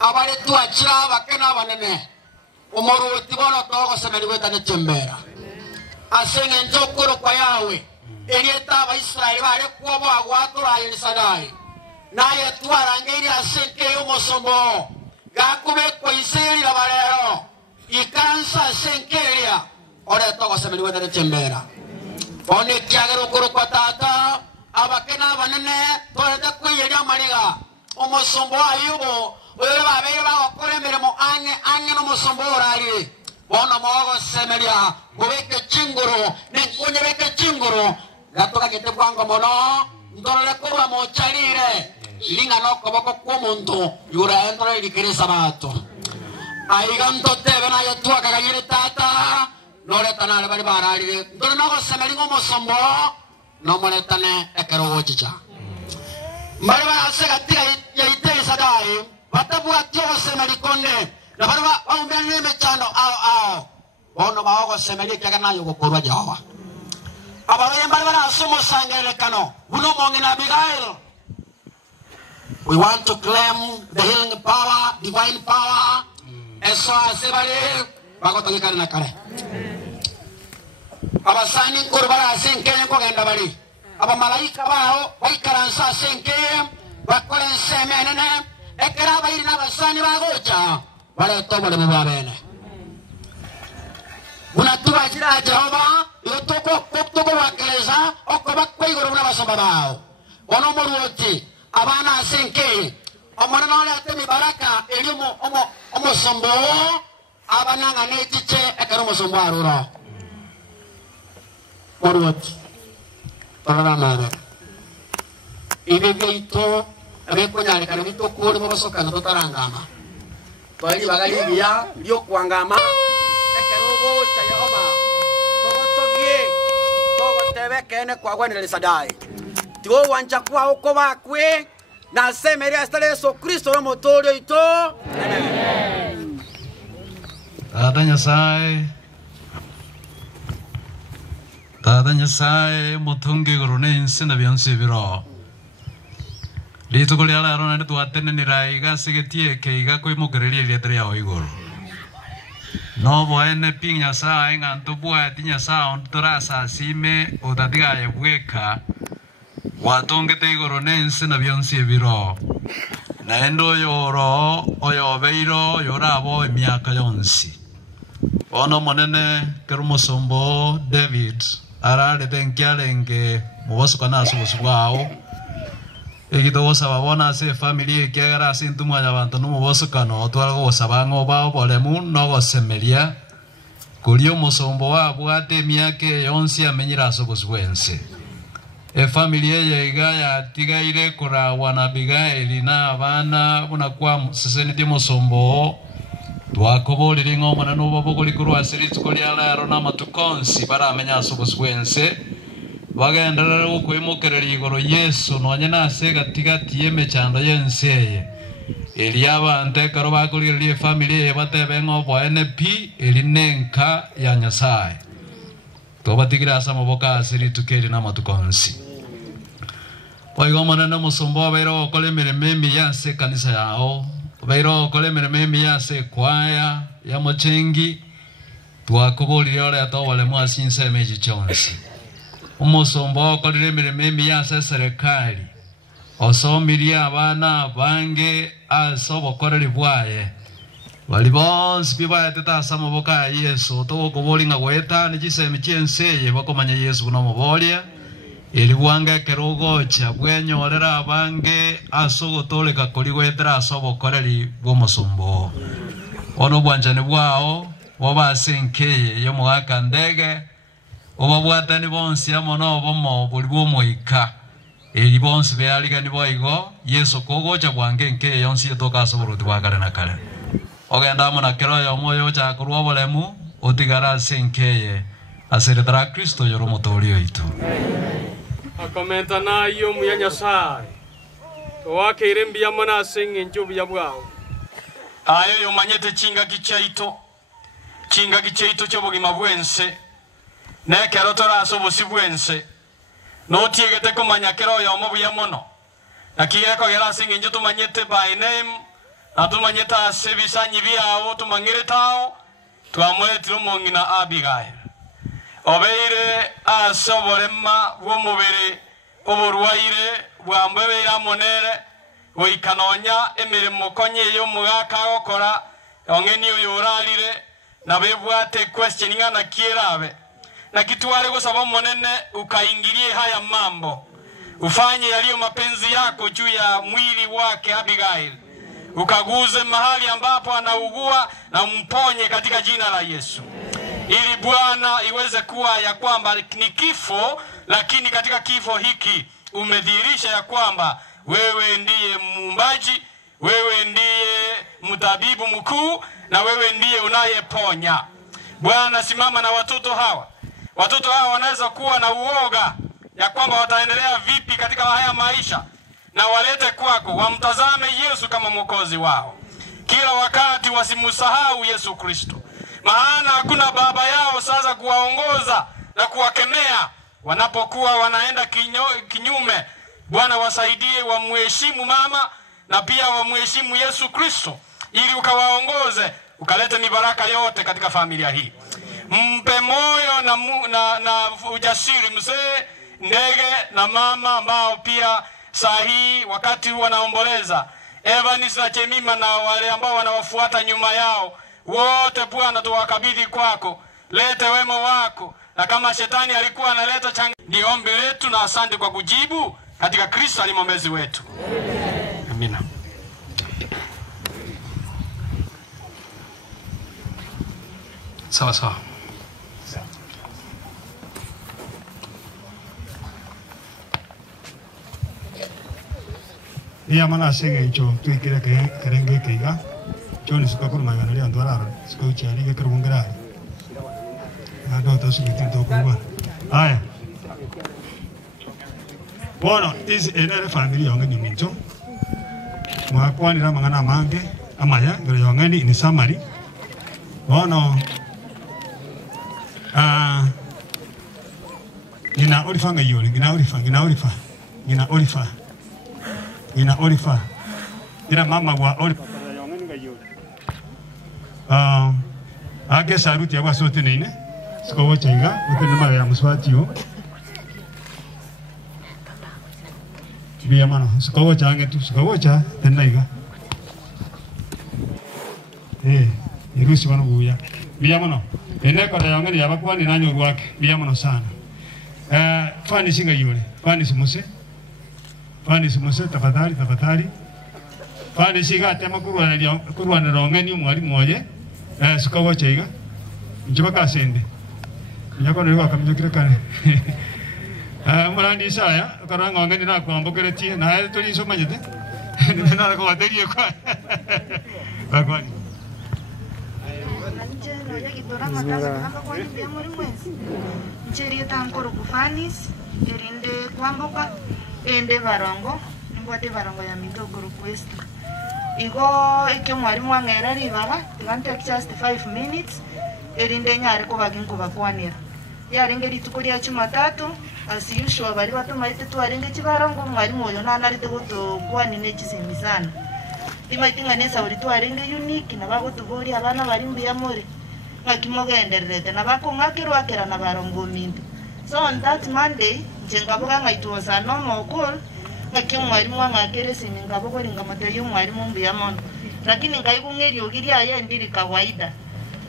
abale tuachira bakena banene umoru tibono to gosemeri wetane chembera asinge njokoro kwa yawe elieta ba Israeli bale kuobo agwatura Elisadai naye tuarangeiri asenke y'omusombo gakube kwisiri labalero ikansa asenkeria oreto gosemeri wetane chembera one kyagero kuru kwa tata abakena banene torete kwiyeria mariga omusombo ayubo wewe babere bakore mirimo anye n'omusombo orari bono mogo semeria kubeke chinguru nenkunye beke chinguru gatoka kete bwango mono ndorole kuba mocharire linga no koboko kwa muntu yura entro ilikirisa bato aiganto tebe na yetua kaganyire tata noretana bali bararire ndore no gosemeri ng'omusombo no moretane ekero gochicha mbali basega tira yaite Sadai batabu atyo gosemeri konde na bali baumbene mechano ao bono baho gosemeri kyagana yo gokorwa Jehova abaye mbali barasumo sangere kano buno mongina Abigail. We want to claim the healing power, divine power. Eso hace vale. Bago tangi kare na kare. Abasani kurbara asen kenya ko genda bali. abamalaika bao baikaransa senke bakore semenene ekera bayiri n'abasani bagocha baletobole mu babene unatubakira Jehova yotoko wakeleza okoba kwigoro n'abasaba bao ono moruoti abana senke omwana nole atemi baraka elimu omo sombo abananga nechiche ekero musombo aruro moruoti Paramana. Ibe beito abekunyale kana bito kuri mu basokana totarangama. Twali bagali bya byo kwangama ekerogo cha Yehova. Togotogie togotebe kene kwagwanira sadai. Tiwo wanja kwa uko bakwe na semeria stale Yesu Kristo no motorio ito. Amen. Tata Nyasaye mutungi gorone insina byonse biro lito kuli ala rona tu atene ni raiga sigetie keiga koi mugereria letre ya oigoro no boene ping Nyasaye nganto bua tinya sa on torasa sime odadiga ye bweka watonge te gorone insina byonse biro naendo yoro oyo beiro yorabo emiaka yonsi ono monene kerumosombo David arale tenkialenge mubasukana asubusubwao egitogosa babona se family ekegera sintumwa y'abantu no mubasukano otwarago gosabango bao bolemu no gosemeria kulio musombo wabwate miake yonsi amenyira asubuswense family yega ya tigaire kora wanabigaeli na abana buna kwa seseni de musombo twakobolire ngoma no babogoli kurwa siritsu kolyala arona matukonsi baramenya asubuswense bagenderera ukwemokerera igoro Yesu nonye nase gatigati yemechando yenseye eliaba ntekaro bakolire family batebe ngobo NP elinenka ya Nyasaye tobatigira asa maboka siritukeri na matukonsi Waigomana na musombo bero kolemere memi yase kanisa yao Bairo kolemere memi yase kwaya ya mochengi twakobolire ore atowale mwasinse meji chonsi umusombo kolemere memi yase serikali osomiria abana bange asobokoreri bwaye bali bonsi bibaye tetasa maboka ya Yesu tokobolinga gwetani giseme cyenseye bakomanya Yesu no mubolia ili bwanga kerogocha bwenyorera abange asogotoleka kuri gwetera asobokoreri bw'omusumbo ono bwanjane bwao wabasenkeye yo mwaka ndege obabwatani bonsi amono bomo buli bw'omoika ili bonsi bealigani boigo Yesu kogocha bwange nke yonsi tokasoboruti bwakare na kare ogenda mona kero yo moyo cha kurwa bolemu otigara senkeye aseretara Kristo yoro motorio itu akomenta na iyo muya Nyasaye wake irembia mana senge njobi ya bwao ayo yo manyete chinga gichaito cyo bugima bwense na kero tora asobosi bwense no tiegete kumanya kero yo mobu ya mono na kiyeko gera senge njo tumanyete by name atumanyeta sebisanyi biawo tumangire tao twamwetiro mongina Abigail obeire asoborema bw'omubiri oburwaire bwambebera amonere goikanonya emirimo konye yo mugaka gokora ongeni uyu uralire na bebwate questioning na kierabe na kitwale gosaba monene ukaingilie haya mambo ufanye yaliyo mapenzi yako juu ya mwili wake Abigail ukaguze mahali ambapo anaugua na mponye katika jina la Yesu ili Bwana iweze kuwa ya kwamba ni kifo lakini katika kifo hiki umedhihirisha ya kwamba wewe ndiye muumbaji, wewe ndiye mtabibu mkuu na wewe ndiye unayeponya. Bwana simama na watoto hawa. Watoto hawa wanaweza kuwa na uoga ya kwamba wataendelea vipi katika haya maisha na walete kwako wamtazame Yesu kama mwokozi wao. Kila wakati wasimsahau Yesu Kristo. Maana hakuna baba yao sasa kuwaongoza na kuwakemea wanapokuwa wanaenda kinyume. Bwana wasaidie wamheshimu mama na pia wamheshimu Yesu Kristo ili ukawaongoze ukalete mibaraka yote katika familia hii. Mpe moyo na ujasiri mzee Ndege na mama ambao pia sahi wakati wanaomboleza. Evans na Chemima na wale ambao wanawafuata nyuma yao. Wote Bwana tuwakabidhi kwako. Lete wema wako. Na kama shetani alikuwa analeta ni ombi letu na asante kwa kujibu katika Kristo ali mwombezi wetu. Amina. Sawa sawa. Iya mana sege cho tuikira kerenge keiga. Choni suka kurma ngana ri andwara suka uchari ke kerungira. Ado to suka tinto kurwa. Aya. Bueno, is enere family yonge ni mincho. Mwakwani ra mangana mange amaya ngere yonge ni samari. Bueno. Gina olifa ngayoli, gina olifa. Ira mama wa olifa. Age saruti ya sote nene. Sikowo chenga, utenema ya muswatio. Biya mano, sikowo change tu, sikowo cha tenaiga. Irusi wano buya. Biya mano. Ene kwa yongeni ya bakwani nanyo rwake. Biya mano sana. Fani singa yule. Fani simuse tafadhali. Fani singa tema kurwa na rongeni mwari mmoja. Sukawo cheiga. Njibaka sende. Nyako nilikuwa kamjokira kane. Murandi saya karanga ngeni na kwambokere tie na tuli soma nyete. Nina ko aterie kwa. Bakwani. Ncheri tankoro kufanis erinde kwamboka ende varongo nimbwate varongo ya mitogoro kwesta igo ike mwarimu wangera ribaga tigante just 5 minutes erinde nyari kubaginko bakwanira yaringe rituko rya Jumatatu as usual bari batumaite twarenge kibarongo mwarimu oyo nanarite goto kwani nekisimi sana timaitinga nesa uri twarenge unique na bagotubori abana bari mbiya muri ngakimogenderete na bakongakirwa kera na barongo mindu. So on that Monday jengabuga ngaituosa no mokol ngaki mwarimu ngakere sini ngabugo lingamata yo mwarimu mbiya mono lakini ngaikungeri ogiri aye ndiri kawaida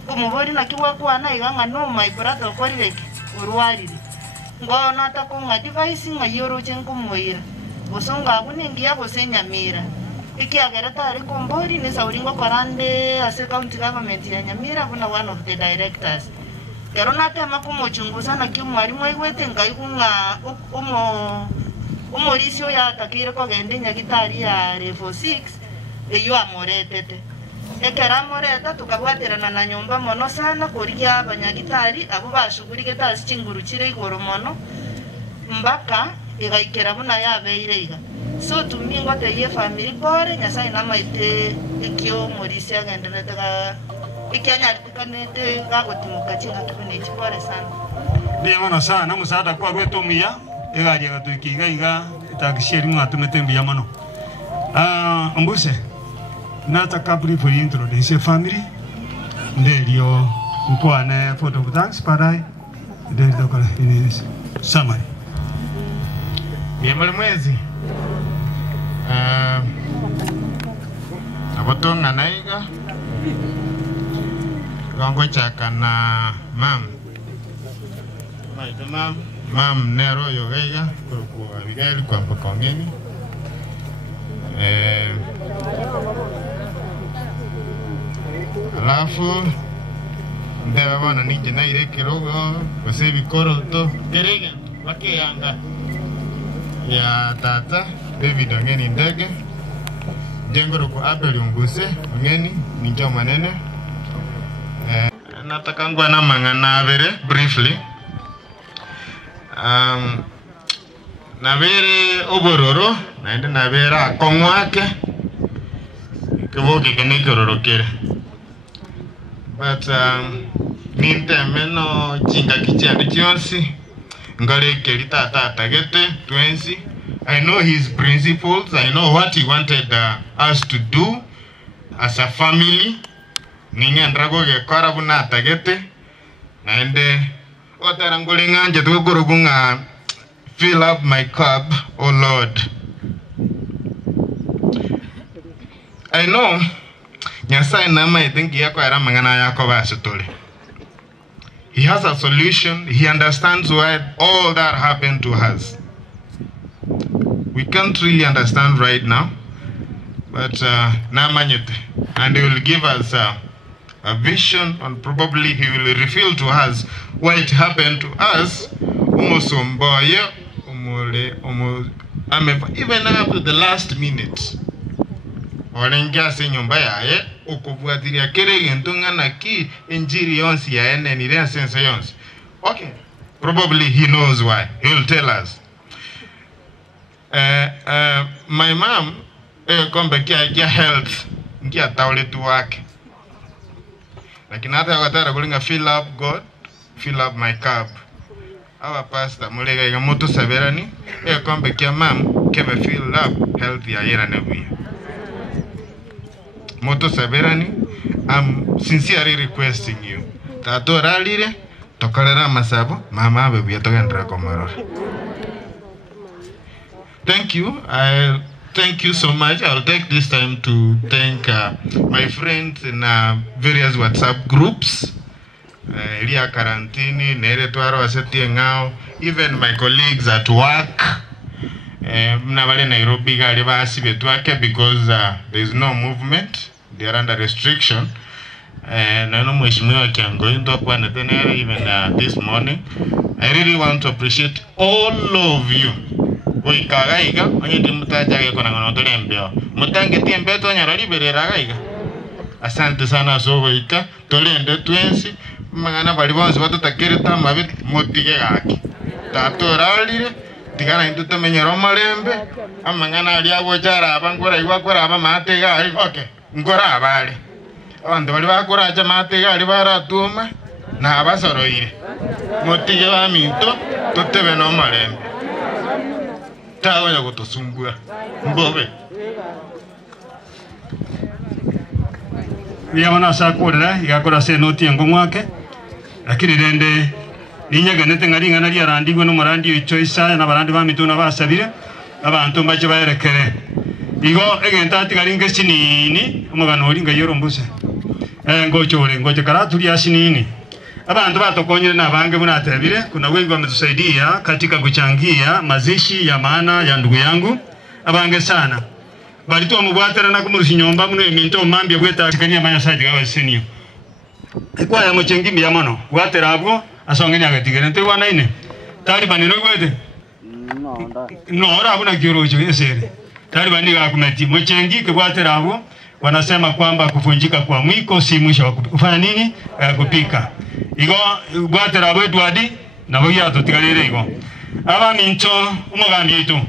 kumubori nakiwa kwa na iganga no my brother korireke urwariri ngona atakonga device ngayoro chenko moira bosonga abunengia bosenya mira iki agereta ari kombori ni sauringo korande as county government ya Nyamira kuna one of the directors kerona tema kumochunguza na kimwarimu aigwete ngaikunga umorisio ya takire ko gende nyagitari ya level 6 eyo amoretete ekera moreta tukabwaterana na nyumba mono sana kuriya abanyagitari abo bashugurike tasi chinguru chire igoro mono mbaka igaikera buna yabeireiga so tumingo te ye family kore nyasai na maite ikyo morisi agenderete ga ikyanya tukanete gagotimuka chinga tubone chikore sana biya mono sana musada kwa rweto miya egari gatukiga iga takisheri mwatumete mbiya mono mbuse nataka briefly introduce family ndelio mpwane photo of thanks parai ndelio kala in summary Biemole mwezi abotonga naiga gongo chaka na mam nero yogaiga kwa Abigail kwa mpokongeni alafu ndeba bana nije naire kirogo basebi koroto gerege bakeyanga ya tata David Ongeni Ndege jengo kwa Abel Unguse Ongeni ninjo manene nataka ngwa na mangana vere briefly nabere obororo naende nabera akongwake kiboke kene kororokere but ninteme no chinga kichandi chionsi ngale kelita tata gete twensi. I know his principles. I know what he wanted us to do as a family. Ninge ndrago ge kora buna tagete naende otarangulinganje tukurugunga fill up my cup, oh Lord. I know Nyasai nama itingi yako era mangana yako basutole. He has a solution. He understands why all that happened to us. We can't really understand right now, but namanyete, and he will give us a vision, and probably he will reveal to us why it happened to us. Even up to the last minute. Orenga se nyumba yae okufuatilia kile gentunga na ki injiri yonsi ya ene ni ile sense yonsi. Okay, probably he knows why. He'll tell us. My mom kombe kia health ngia taule tu wake. Lakini hata wakatara kulinga fill up God, fill up my cup. Our pastor mulega iga moto saberani kombe kia mam kebe fill up health ya yera nebuya. Moto saberani, I'm sincerely requesting you. Tato ralire, tokalera masabo, mama bebuya togendra komoror. Thank you. Thank you so much. I'll take this time to thank my friends in various WhatsApp groups. Elia Karantini, Nere Tuaro Aseti Ngao, even my colleagues at work. Mnavale Nairobi gariba asibetuake because there is no movement. They are under restriction. Nano mheshimiwa kiangoindo kwa netenere even this morning. I really want to appreciate all of you. Oikaga iga, onye dimutaja ke kona ngonotole mbeo. Mutange tiembe to nyarali bereraga iga. Asante sana sogo ika, tolende twensi, mangana bali bonse batutakere tamabit motige gaki. Tatoralire tigana intuta menyero malembe amangana ali agojara abangora igwakora abamatega ali okay ngora abale abantu bali bakora aja matega ali baratuma na abasoroire motige baminto totebe no malembe tawo ya gotosumbua mbobe yabona sakura igakora se noti ngomwake lakini rende ninyaganete ngaringa nali arandigwe no marandi ichoisa na barandi bamituna basabire abantu mbaje bayerekere igo egenta atigaringe sinini umugano olinga yorombuse ngoche karatuli asinini abantu batokonyere na bange bunatebire kuna wengi wametusaidia katika kuchangia mazishi ya maana ya ndugu yangu abange sana bali tu mubwatera na kumurushi nyomba muno eminto mambye bweta tikania manya side gawa senio kwa ya mochengi ya mono bwatera abwo asongeni agatigere nte wana ine Taliban no gwete no ora abuna kirocho yesere Taliban ga kumeti mochengi ke bwatera abwo wanasema kwamba kuvunjika kwa mwiko si mwisho wa kufanya nini kupika igo bwatera abwo Edward na bo yato tigalere igo aba mincho umugambi itu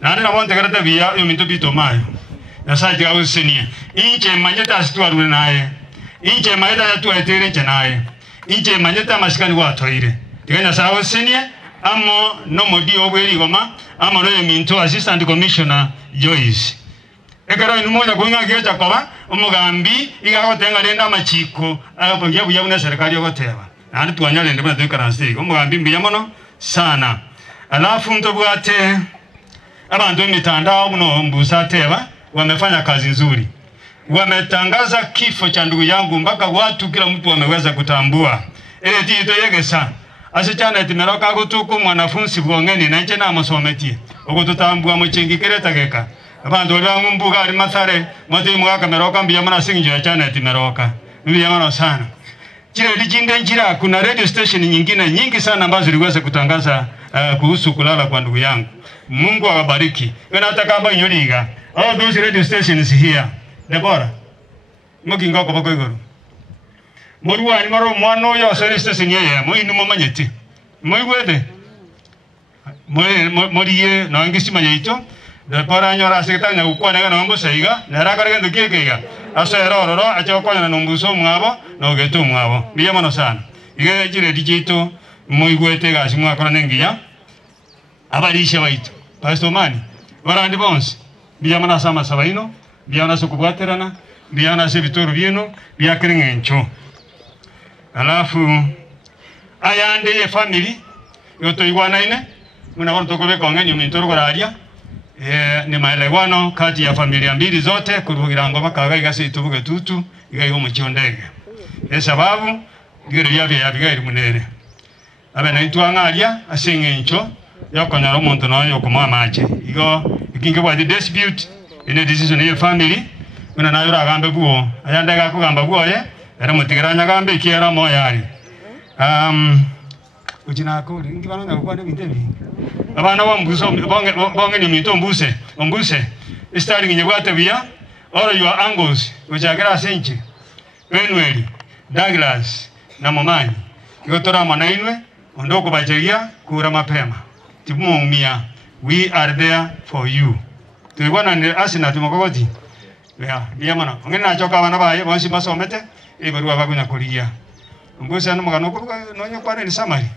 nane na bonte garata biya yo minto bito mayo na saje ga usenie inche manyeta asitwaru naye inche mayeta yatu etere naye inche manyeta masikani watoire tiganya sawo senie amo no modi obweri goma amo no minto assistant commissioner Joyce ekara inu moja kuinga kiacha kwa umugambi igagotenga lenda machiko apo yabu na serikali yogoteba nandi twanyale ndebona twikaransi umugambi mbiyamono sana alafu mtobwate abantu mitandao mno mbusa teba wamefanya kazi nzuri wametangaza kifo cha ndugu yangu mpaka watu kila mtu wameweza kutambua ile tito yegesa asichana timeroka gutuku mwanafunzi bwongeni na nje na musometie ogututambua muchingi kiretageka abantu bwa mbuga ari mathare moti mwaka meroka mbia mara sinjo ya chana timeroka mbia mara sana kile lijinde njira kuna radio station nyingine nyingi sana ambazo ziliweza kutangaza kuhusu kulala kwa ndugu yangu. Mungu awabariki. Wewe nataka hapa nyoliga. All those radio stations here. Deborah. Mukinga kwa bako igoro. Moruwa ni maro mwano ya radio station yeye. Moi ni momanyeti. Moi gwede. Moriye na ngisi manyito. Deborah nyora sekretari na ukwana na mambo saiga. Na rakare ndo kekega. Asa eroro acha kwa na numbuso mwabo no getu mwabo. Biye mono sana. Ige jire dijito moi gwete gasi mwakora nengiya. Abalisha baitu. Pastor Mani. Warandi bonse. Biyamana sama sabaino, biyana sokubwaterana, biyana se bitoro bieno, biyakirengencho. Alafu ayande ye family yoto igwana ine muna watu kubeka ngani mintoro koraria ni maelewano kati ya familia mbili zote kurugira ngoma kaga igase itubuge tutu igaigo muchondege sababu ngiro yabye yabigairi munere abe naitwa ngalia asengencho yakonyara omuntu nayo kumwa mache igo ikinge bwa the dispute in a decision ye family muna nayo ragambe buo ayandaga kugamba buo ye era mutigiranya gambe ikiera moyari ujina ko ngibana ngakwane bitebi abana wa mbuso bonge ni mito mbuse starting nyebwate bia all your angles ujagira senche Benweli Douglas na Momanyi yotora manainwe ondoko bacheria kura mapema timuumia we are there for you tuibwana ni asina tumokogoti ya mana ngena choka bana baye bonsi basomete ibarua bagunya kulia mbuse no mugano ko nonyo kware ni samari.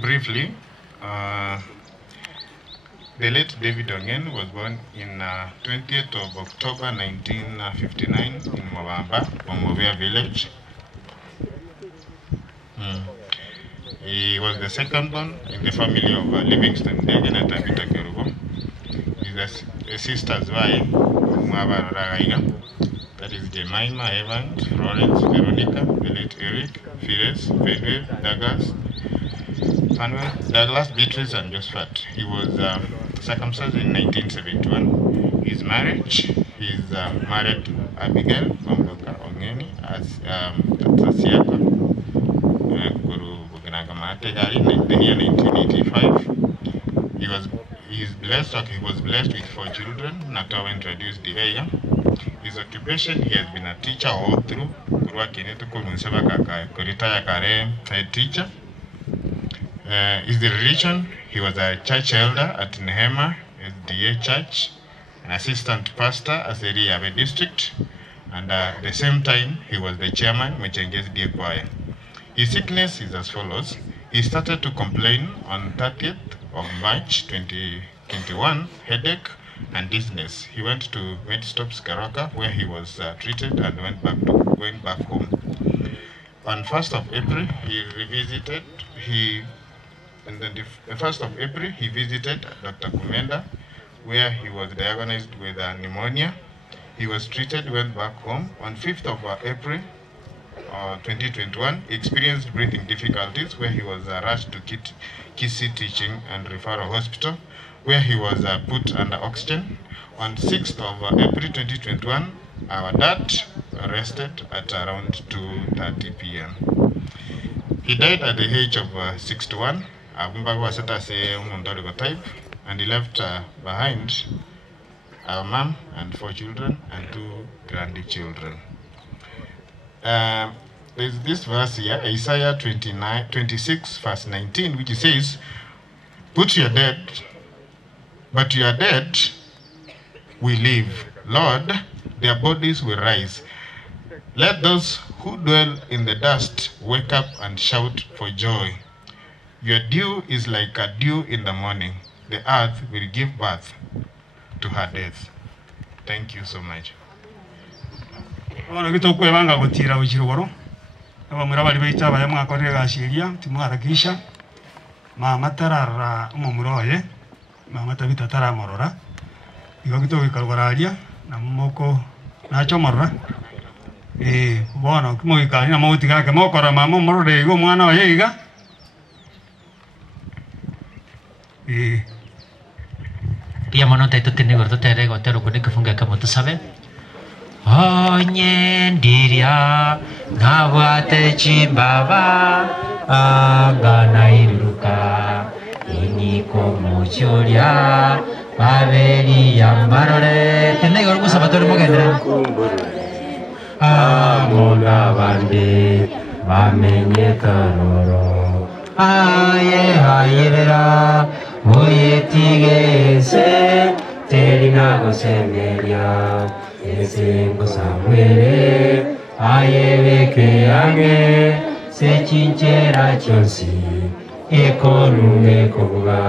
Briefly, the late David Ongen was born in 20th of October 1959 in Mwamba, Omovia village. He was the second born in the family of Livingston Degen and Tabita Kerubo. His sisters were Mwaba Ragaiga, that is Jemima, Evans, Florence, Veronica, the late Eric, Phyllis, Fedwell, Douglas, Beatrice, and Josephat. He was circumcised in 1971. His marriage, he's married to Abigail from Ongeni as Tatsiaka Guru Buganagamate in the year 1985. He was blessed with 4 children. Natawa introduced the area. His occupation, he has been a teacher all through. Head teacher. Is the religion, he was a church elder at Nehema SDA Church, an assistant pastor at the Riabe district, and at the same time, he was the chairman of Mchenges Day Choir. His sickness is as follows. He started to complain on 30th of March 2021, headache and dizziness. He went to Medstops Karaka, where he was treated and went back home. On 1st of April, the 1st of April, he visited Dr. Kumenda, where he was diagnosed with pneumonia. He was treated, went back home. On 5th of April, 2021, he experienced breathing difficulties, where he was rushed to Kisii Teaching and Referral Hospital, where he was put under oxygen. On 6th of April 2021, our dad arrested at around 2:30 p.m. He died at the age of 61. And he left behind our mom and 4 children and 2 grandchildren. There's this verse here, Isaiah 26 verse 19, which says, "But your dead will live. Lord, their bodies will rise. Let those who dwell in the dust wake up and shout for joy. Your dew is like a dew in the morning. The earth will give birth to her death." Thank you so much. Ona gitokwe banga gutira ukirugoro aba murabari beita baya mwakorera gashiria timwarakisha mama tarara umuroye mama tabita taramorora igo gitoke karugararia na moko nacho morora bono kimo ikani na moti gake mokora mama morore igo mwana wa yiga pia mono taito tene gordo tere gotero kuni kufunga kama tu sabe onyendiria nabwate chimbaba angana iruka iniko muchoria babeli yambarore tene gorgo sabatore mogendera amona bande bamenye taroro aye ayera oye tigese terina gosemeria ese gosamwere aye veke ange se chinchera chonsi ekonume kobuga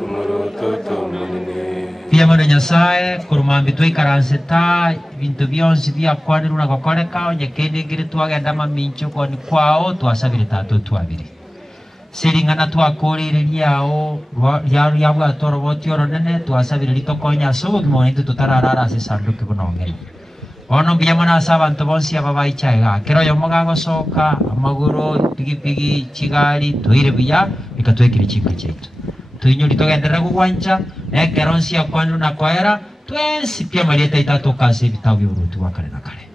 umuruto tomunene pia mwana nyasaye kurumambi twikaranse ta bintu byonse byakwanira unagokoreka onyekende ngiri twagenda mamincho kwani kwao twasabire tatu twabire siringana twakorereriao ryabwatoro botioro nene twasabire litokonya subu kimonito tutararara se sanduku bunongeri ono biyamana asabantu bonsi ababaichaga kero yomogago soka amaguru pigipigi chigari tuire biya ikatwekire chinga chetu tuinyo litogendera kugwancha ekeronsi akwandu na kwaera twensi pia marieta itatu kase bitabu y'urutu wakare na kare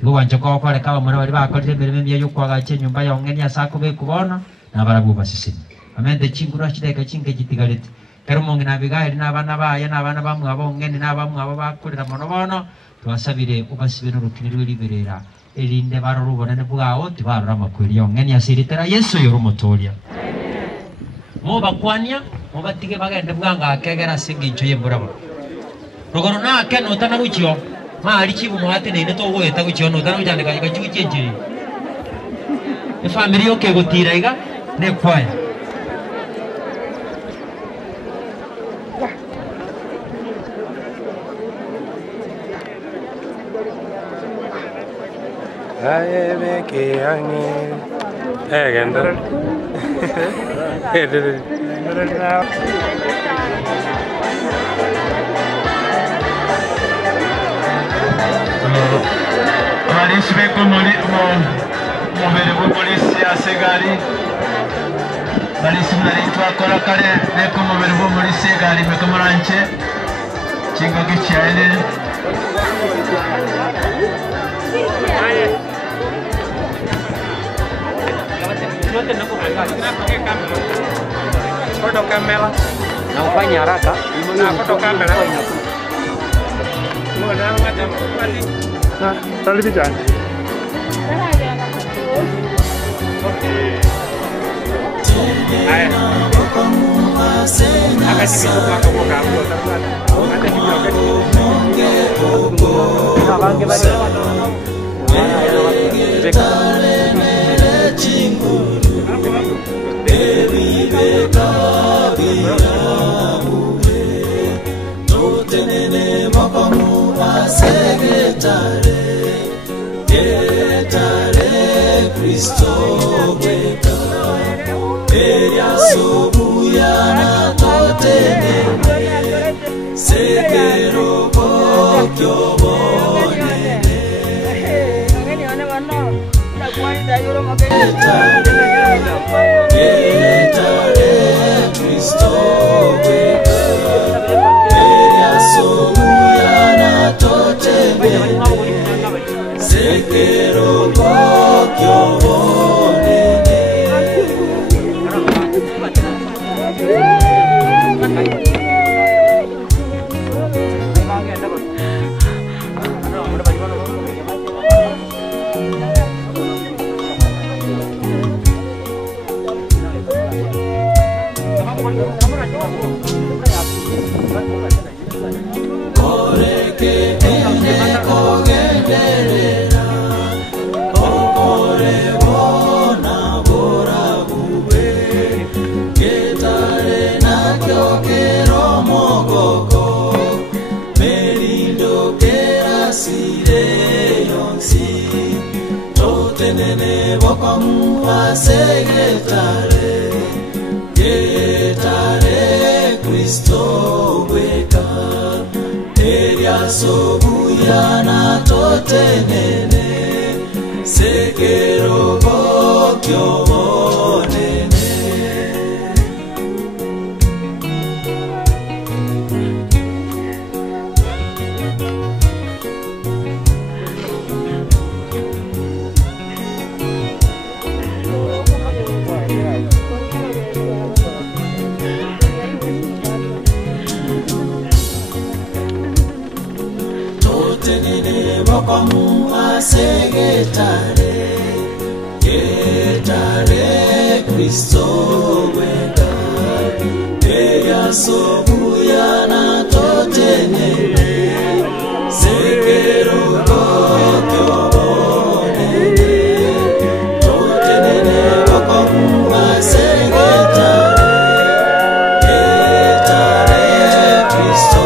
kugwancha kwa kwale kaba mwana bali bakorire mirime bya yukwagache nyumba ya ongeni asako be kubona na barabu basisini amende chingura chideka chinge kitigalete kero mongi na bigairi na bana baya na bana bamwe abongeni na bamwe abo bakorera monobono twasabire ubasibire urukini rw'iriberera erinde barorubonane bwawo tibarora makwiri yongeni asiritera Yesu yorumotoria mubakwanya mubatige bagende bwanga akegera singincho yemburabo rogoro na keno tana guchyo mari chibu muhate ne to gweta guchyo no tana gujandika gachuchenje e family yoke gutira iga ne kwaya Aye ke angi gender Polisi beko mobile bo polisi asegari polisi mnaitwa kora kare beko mobile bo polisi gari beko maranche chinga kichaele foto kamera na ufanye haraka foto kamera Tali vijana. Cristo weka eria sobuyana totenene sekero bokyo bonene etare Cristo weka eria sobuyana totenene sekero bokyo bonene Oreke ene kogenderera okore bona bora bube ketare na kyokero mogoko merindo kera sire yonsi totenene bokomu asegetare getare Kristo weka eria sobuyana totenene sekero bokyo bonene totenene bokomu asegetare getare Kristo weka eria sobuyana totenene sekero bokyo bonene totenene bokomu asegetare getare Kristo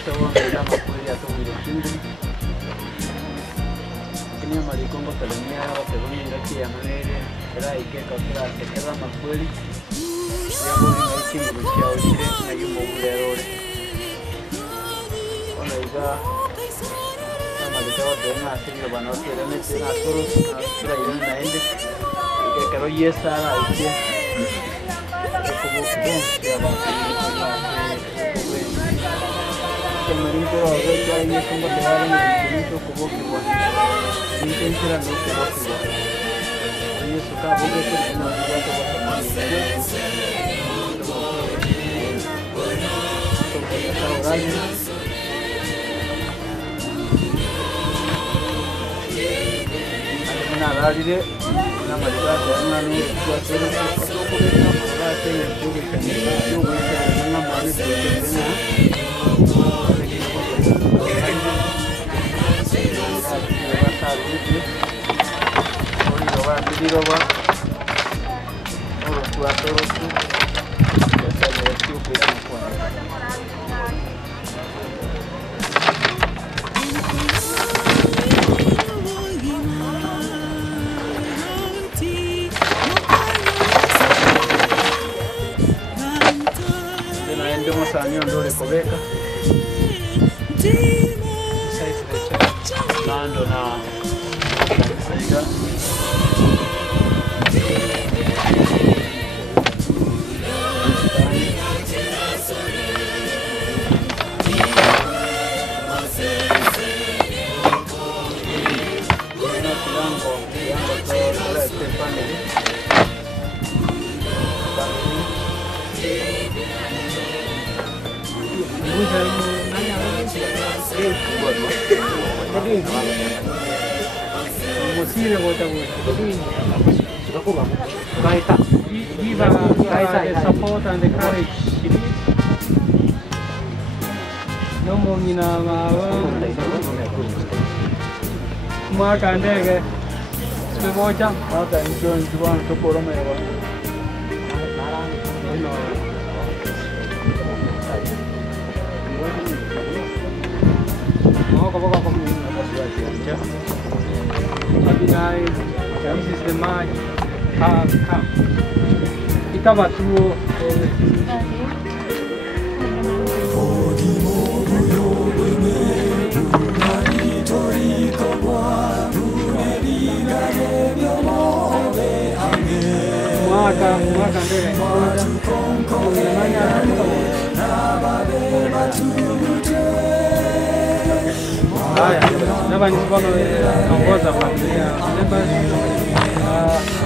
Estawa ngela makweli atubire kindi. Kini malikongo talemia wateboni ngaki ya manere era ikeka kila sekeza makweli. Yabo ni kingu cha ujire na yumo ulerore. Ona iga kama likawa dona asili bana otele mete na toro na kila ile naende. Ikeka yesa na ike. El marinto ahora ya hay un poco de agua en el marinto como que bueno, ni que entera no se va a hacer. Y eso acá porque es una vida que va a support and encourage no mongina maka ndege moja maka enjoy juan tokoro mewa this is the match. Estaba tuvo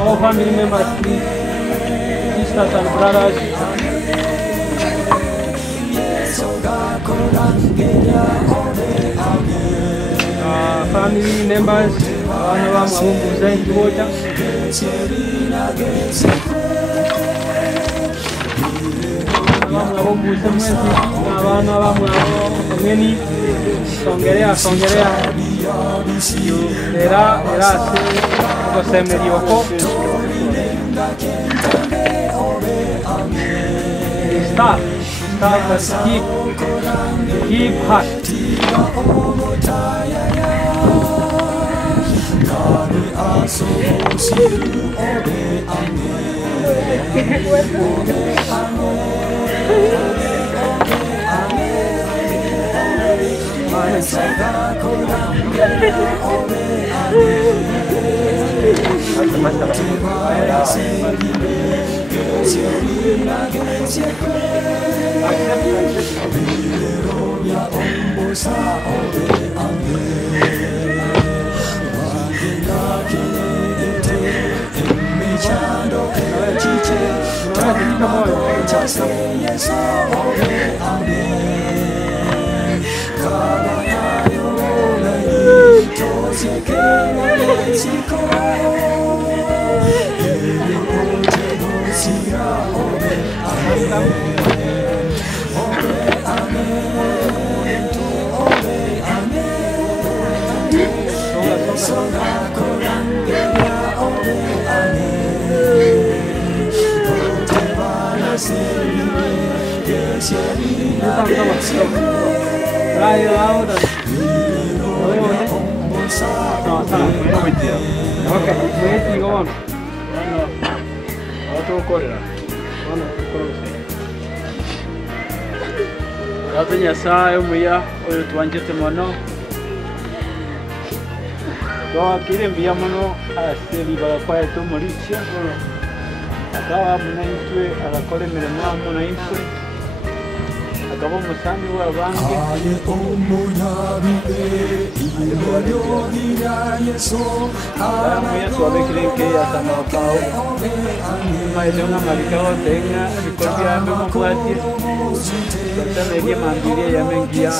all family members, sisters and brothers. Family members, se me equivocó. Stop, but keep hot. Ayo ahora. No, okay, wait, go on. Otro correra. Bueno, Ate Nyasaye omuya oyo twanjete mono. Twakire mbuya mono aseri bagakwaete omurikia. Akaba muna itwe agakora emirimo amo na itwe. Akaba omusani w'abange. Aramuya twabekire nkeya akamakawo. Maite una marikawo tenga bikorwa yambe mubwatie. Tutamerie mambirie yamengia.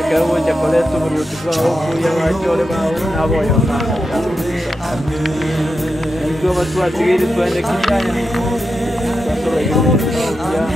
Akawo jakoleto buruti bwawo kuya bajore bawo naboyo. Ndio watu watigiri twende kijana. Gloria,